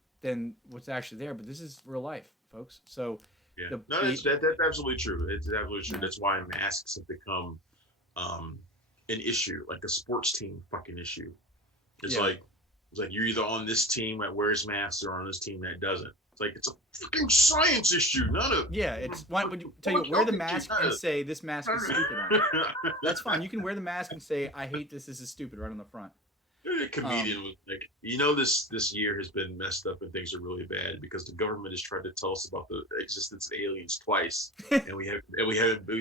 what's actually there. But this is real life, folks. So Yeah, the no, that's absolutely true. It's absolutely true. yeah, That's why masks have become um, an issue, like a sports team fucking issue. It's yeah. like you're either on this team that wears masks or on this team that doesn't. It's like it's a fucking science issue, not a Yeah, it's why would you tell you wear the mask and say this mask is stupid on it. That's fine. You can wear the mask and say I hate this. This is stupid right on the front. A comedian was like, this year has been messed up and things are really bad because the government has tried to tell us about the existence of aliens twice, and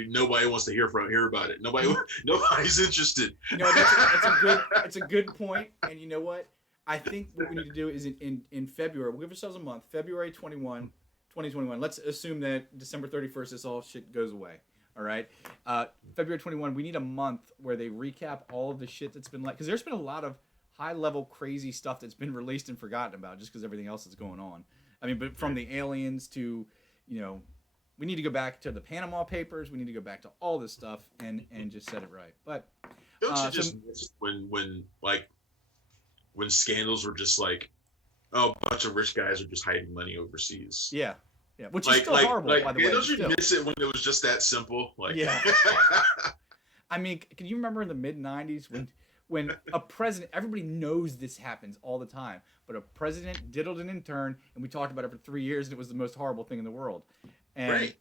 nobody wants to hear about it. Nobody's interested. It's a good point. And you know what? I think what we need to do is in February. We'll give ourselves a month. February 2021. Let's assume that December 31st, this all shit goes away. All right. February 21. We need a month where they recap all of the shit that's been because there's been a lot of high level crazy stuff that's been released and forgotten about just because everything else is going on. I mean, but from the aliens to, we need to go back to the Panama Papers. We need to go back to all this stuff and just set it right. But don't you just miss when scandals were just like, oh, a bunch of rich guys are just hiding money overseas? Yeah. Yeah, which is still horrible, by the way. Don't you miss it when it was just that simple? Like, yeah. I mean, can you remember in the mid '90s when a president? Everybody knows this happens all the time, but a president diddled an intern, and we talked about it for 3 years, and it was the most horrible thing in the world. And right.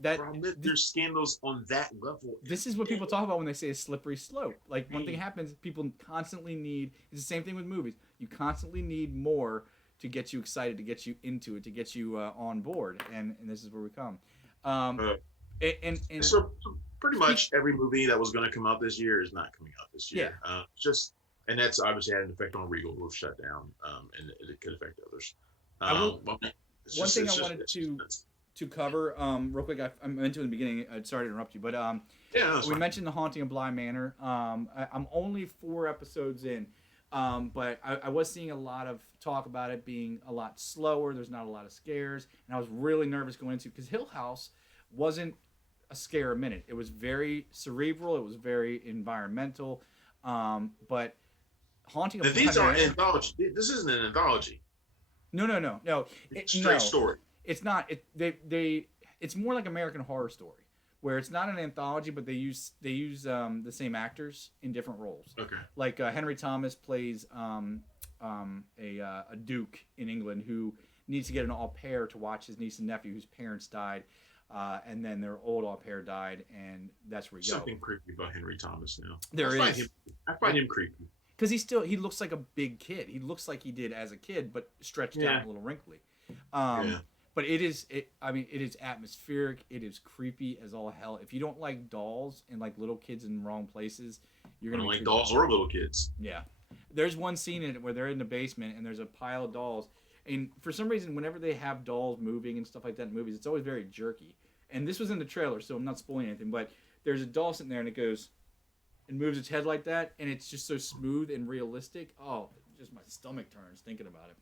The problem is there's scandals on that level. This is what people talk about when they say a slippery slope. Like one thing happens, people constantly need. It's the same thing with movies. You constantly need more to get you excited, to get you into it, to get you on board, and this is where we come. So pretty much every movie that was going to come out this year is not coming out this year. Yeah. And that's obviously had an effect on Regal, who shut down, and it could affect others. One thing I wanted to cover real quick. I meant to in the beginning. Sorry to interrupt you, but we mentioned the Haunting of Bly Manor. I'm only 4 episodes in. But I was seeing a lot of talk about it being a lot slower. There's not a lot of scares. And I was really nervous going into it because Hill House wasn't a scare a minute. It was very cerebral. It was very environmental. But Haunting of Bly These are Manor, anthology. This isn't an anthology. No. It's straight story. It's not. It's more like American Horror Story, where it's not an anthology, but they use the same actors in different roles. Okay. Like Henry Thomas plays a duke in England who needs to get an au pair to watch his niece and nephew whose parents died, and then their old au pair died, and that's where you go. Something creepy about Henry Thomas now. I find him creepy because he looks like a big kid. He looks like he did as a kid, but stretched out, a little wrinkly. But it is atmospheric. It is creepy as all hell. If you don't like dolls and like little kids in wrong places, you're gonna like dolls or little kids. Yeah, There's one scene in it where they're in the basement and there's a pile of dolls. And for some reason, whenever they have dolls moving and stuff like that in movies, it's always very jerky. And this was in the trailer, so I'm not spoiling anything. But there's a doll sitting there and it goes and moves its head like that, and it's just so smooth and realistic. Oh, just my stomach turns thinking about it.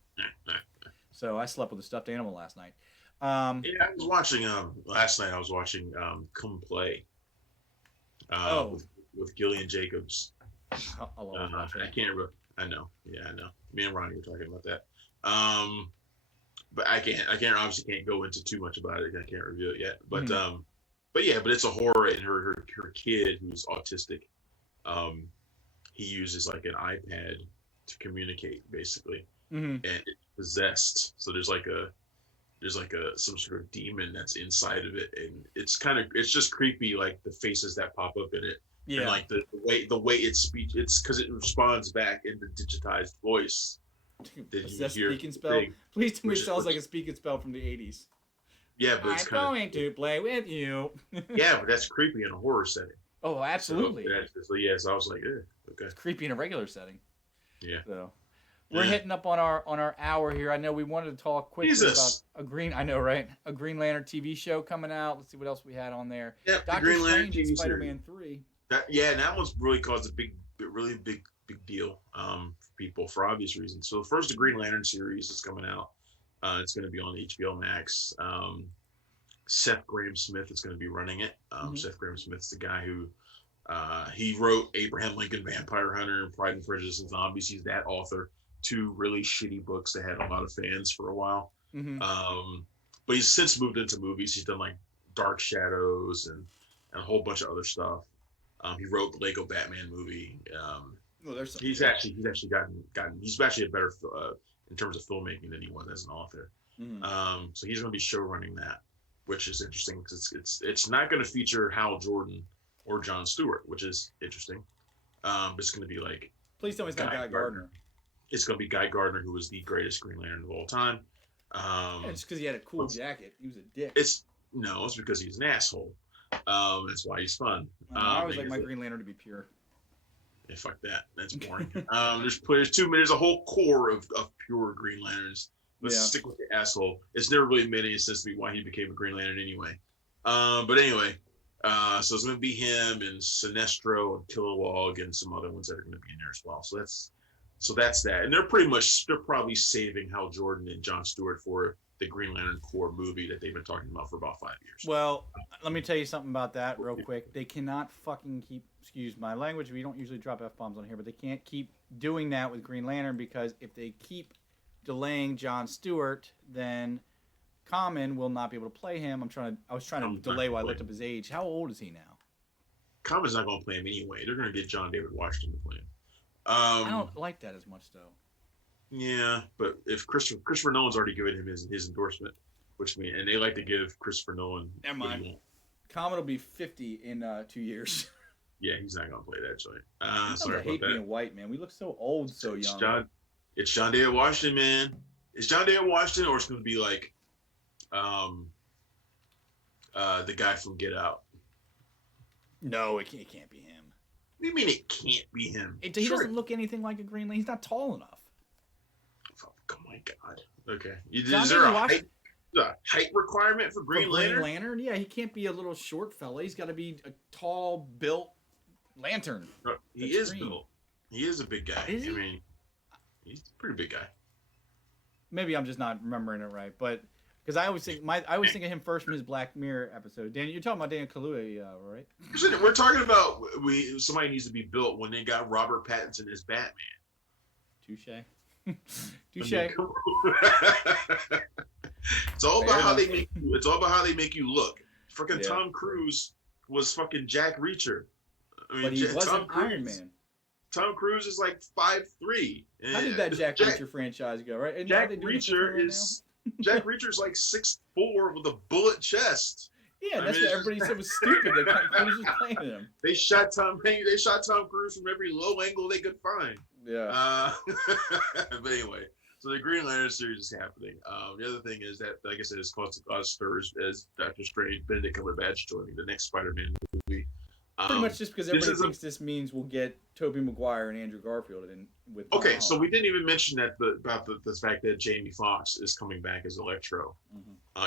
So I slept with a stuffed animal last night. Yeah, I was watching last night. I was watching Come Play with Gillian Jacobs. I'll I can't remember. I know. Yeah, I know. Me and Ronnie were talking about that. But I obviously can't go into too much about it. I can't review it yet. But but it's a horror, and her kid who's autistic, he uses like an iPad to communicate basically, and it's possessed. So there's like some sort of demon that's inside of it, and it's just creepy, like the faces that pop up in it. Yeah. And like the way it speaks, it's because it responds back in the digitized voice. Is that speaking spell? Please tell me it sounds like a speaking spell from the 80s. Yeah, but it's I'm going to play with you. Yeah, but that's creepy in a horror setting. Oh, absolutely. So I was like, okay. It's creepy in a regular setting. Yeah. So we're hitting up on our hour here. I know we wanted to talk quickly about a Green Lantern TV show coming out. Let's see what else we had on there. Yeah, Doctor Strange and Spider-Man 3. That one's really caused a really big deal for people for obvious reasons. So the first Green Lantern series is coming out. It's going to be on HBO Max. Seth Grahame-Smith is going to be running it. Seth Grahame-Smith's the guy who he wrote Abraham Lincoln Vampire Hunter, Pride and Prejudice and Zombies. He's that author. 2 really shitty books that had a lot of fans for a while. But he's since moved into movies. He's done like Dark Shadows and a whole bunch of other stuff. He wrote the Lego Batman movie. He's actually a better in terms of filmmaking than he was as an author. So he's going to be show running that, which is interesting because it's not going to feature Hal Jordan or Jon Stewart, which is interesting. It's going to be like, please tell me it's not Guy Gardner. It's going to be Guy Gardner, who was the greatest Green Lantern of all time. It's because he had a cool jacket. He was a dick. It's because he's an asshole. That's why he's fun. I always like my Green Lantern to be pure. Yeah, fuck that. That's boring. There's a whole core of pure Green Lanterns. Let's stick with the asshole. It's never really made any sense to me why he became a Green Lantern anyway. But anyway, so it's going to be him and Sinestro and Kilowog and some other ones that are going to be in there as well. So that's that. And they're probably saving Hal Jordan and Jon Stewart for the Green Lantern Corps movie that they've been talking about for about 5 years. Well, let me tell you something about that real quick. They cannot fucking keep, excuse my language, we don't usually drop F-bombs on here, but they can't keep doing that with Green Lantern, because if they keep delaying Jon Stewart, then Common will not be able to play him. I was trying to delay while I looked up his age. How old is he now? Common's not going to play him anyway. They're going to get John David Washington to play him. I don't like that as much, though. Yeah, but if Christopher Nolan's already given him his endorsement, and they like to give Christopher Nolan. Never mind. Common will be 50 in 2 years. Yeah, he's not going to play that joint. Sorry about that. I hate being white, man. We look so old, so young. It's John David Washington, man. It's John David Washington, or it's going to be like the guy from Get Out. No, it can't be him. What do you mean it can't be him? He doesn't look anything like a Green Lantern. He's not tall enough. Oh my God. Okay. Is there a height requirement for Green Lantern? Green Lantern? Yeah, he can't be a little short fella. He's got to be a tall, built lantern. No, he is built. He is a big guy. Is he? I mean, he's a pretty big guy. Maybe I'm just not remembering it right, but because I always think of him first from his Black Mirror episode. Dan, you're talking about Daniel Kaluuya, right? We're talking about somebody needs to be built when they got Robert Pattinson as Batman. Touche. Touche. It's all about how they make you. It's all about how they make you look. Fucking Tom Cruise was fucking Jack Reacher. But he wasn't Iron Man. Tom Cruise is like 5'3". How did that Jack Reacher franchise go? Right? And Jack Reacher's like 6'4" with a bullet chest. Yeah, that's what everybody said was stupid. That Cruise was playing him. They shot Tom Cruise from every low angle they could find. Yeah. But anyway, so the Green Lantern series is happening. The other thing is that, like I said, it's caused a lot of stirs as Doctor Strange, Benedict Cumberbatch joining the next Spider-Man movie. Pretty much just because This everybody is thinks this means we'll get Tobey Maguire and Andrew Garfield in with. Tom okay. Holland. So we didn't even mention that about the fact that Jamie Foxx is coming back as Electro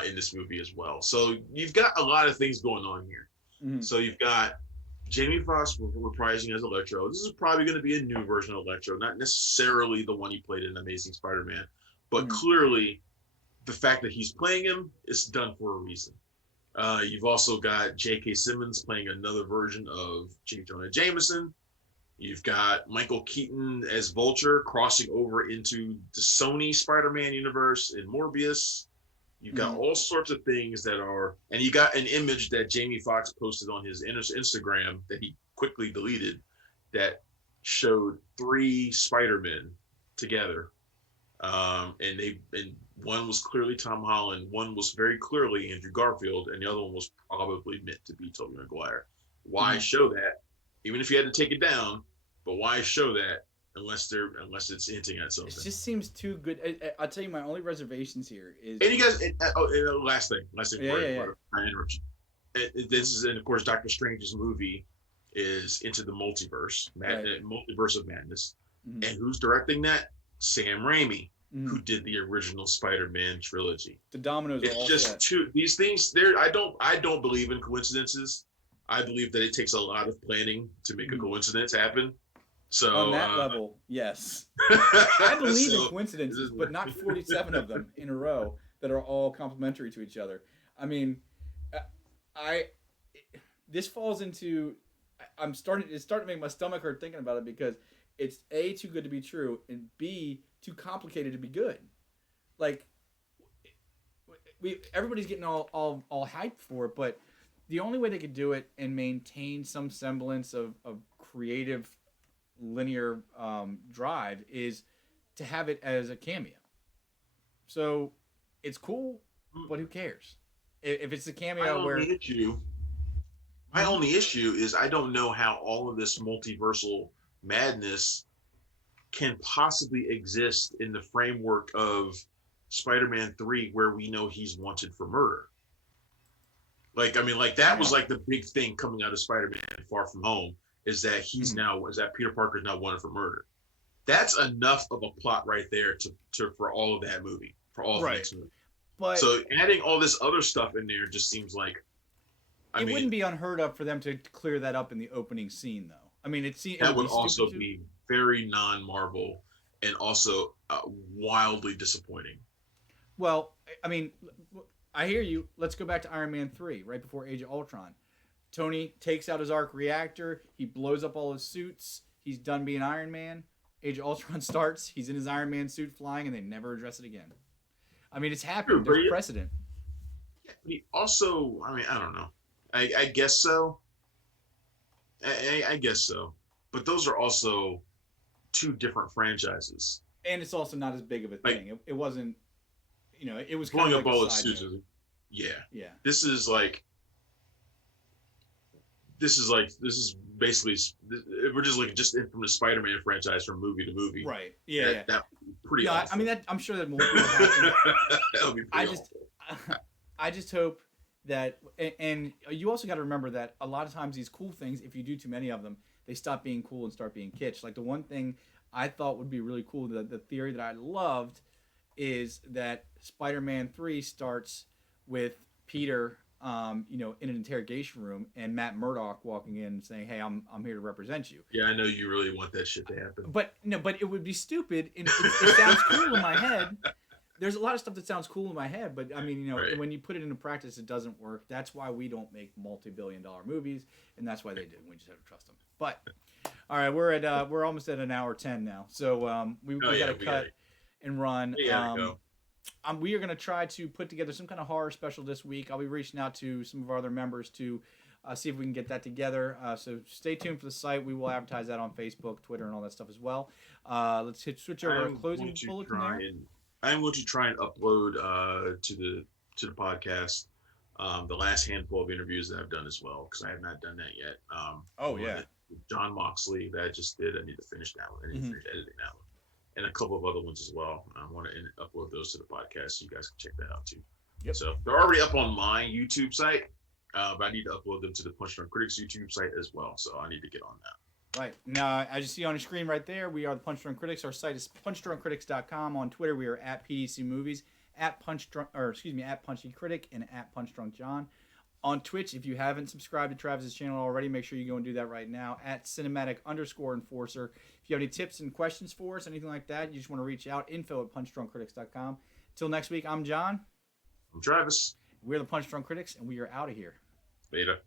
in this movie as well. So you've got a lot of things going on here. Mm-hmm. So you've got Jamie Foxx reprising as Electro. This is probably going to be a new version of Electro, not necessarily the one he played in Amazing Spider-Man, but clearly the fact that he's playing him is done for a reason. You've also got J.K. Simmons playing another version of J. Jonah Jameson. You've got Michael Keaton as Vulture crossing over into the Sony Spider-Man universe in Morbius. You've got all sorts of things that are, and you got an image that Jamie Foxx posted on his Instagram that he quickly deleted that showed 3 Spider-Men together. And one was clearly Tom Holland, one was very clearly Andrew Garfield, and the other one was probably meant to be Tobey Maguire. Why show that? Even if you had to take it down, but why show that unless it's hinting at something? It just seems too good. I'll tell you, my only reservations here is. And you guys, last thing before I interrupt you. This is, and of course, Doctor Strange's movie is Into the Multiverse, Multiverse of Madness, and who's directing that? Sam Raimi, who did the original Spider-Man trilogy. The dominoes. It's just these things. I don't believe in coincidences. I believe that it takes a lot of planning to make a coincidence happen. So on that level, yes, I believe in coincidences, but not 47 of them in a row that are all complementary to each other. I mean, this falls into. It's starting to make my stomach hurt thinking about it because it's A, too good to be true, and B, too complicated to be good. Like, everybody's getting all hyped for it, but the only way they could do it and maintain some semblance of creative linear drive is to have it as a cameo. So it's cool, but who cares? If it's a cameo my only issue is I don't know how all of this multiversal madness can possibly exist in the framework of Spider-Man 3, where we know he's wanted for murder. That was like the big thing coming out of Spider-Man Far From Home is that Peter Parker is now wanted for murder. That's enough of a plot right there for all of that movie, for all of the next movie. But so adding all this other stuff in there just seems like it wouldn't be unheard of for them to clear that up in the opening scene, though. I mean, that would also be very non-Marvel and also wildly disappointing. Well, I mean, I hear you. Let's go back to Iron Man 3, right before Age of Ultron. Tony takes out his arc reactor. He blows up all his suits. He's done being Iron Man. Age of Ultron starts. He's in his Iron Man suit flying, and they never address it again. I mean, it's happened. There's precedent. Yeah, but he also, I mean, I don't know. I guess so. I guess so. But those are also 2 different franchises. And it's also not as big of a thing. It wasn't, it was blowing kind of up like all its suits. Yeah. This is basically, we're just looking from the Spider-Man franchise from movie to movie. Right. Yeah. That pretty awful. I mean, I'm sure that more will happen. That would be pretty awful. I just hope that, and you also got to remember that a lot of times these cool things, if you do too many of them, they stop being cool and start being kitsch. Like the one thing I thought would be really cool, the theory that I loved, is that Spider-Man 3 starts with Peter, in an interrogation room, and Matt Murdock walking in and saying, "Hey, I'm here to represent you." Yeah, I know you really want that shit to happen. But it would be stupid. It sounds cool in my head. There's a lot of stuff that sounds cool in my head, but I mean, right. When you put it into practice, it doesn't work. That's why we don't make multi-billion-dollar movies, and that's why they do. We just have to trust them. But all right, we're almost at an hour 10 now, so we got to cut and run. We gotta go. We are going to try to put together some kind of horror special this week. I'll be reaching out to some of our other members to see if we can get that together. So stay tuned for the site. We will advertise that on Facebook, Twitter, and all that stuff as well. Let's switch over to closing bullet there. I'm going to try and upload to the podcast the last handful of interviews that I've done as well, because I have not done that yet. John Moxley that I just did. I need to finish that one. I need to finish editing that one. And a couple of other ones as well. I want to upload those to the podcast so you guys can check that out too. Yep. So they're already up on my YouTube site, but I need to upload them to the Punch Drunk Critics YouTube site as well. So I need to get on that. Right. Now, as you see on the screen right there, we are the Punch Drunk Critics. Our site is punchdrunkcritics.com. On Twitter, we are at PDC Movies, at at Punchy Critic, and at Punch Drunk John. On Twitch, if you haven't subscribed to Travis's channel already, make sure you go and do that right now at cinematic_enforcer. If you have any tips and questions for us, anything like that, you just want to reach out, info at punchdrunkcritics.com. Till next week, I'm John. I'm Travis. We're the Punch Drunk Critics, and we are out of here. Later.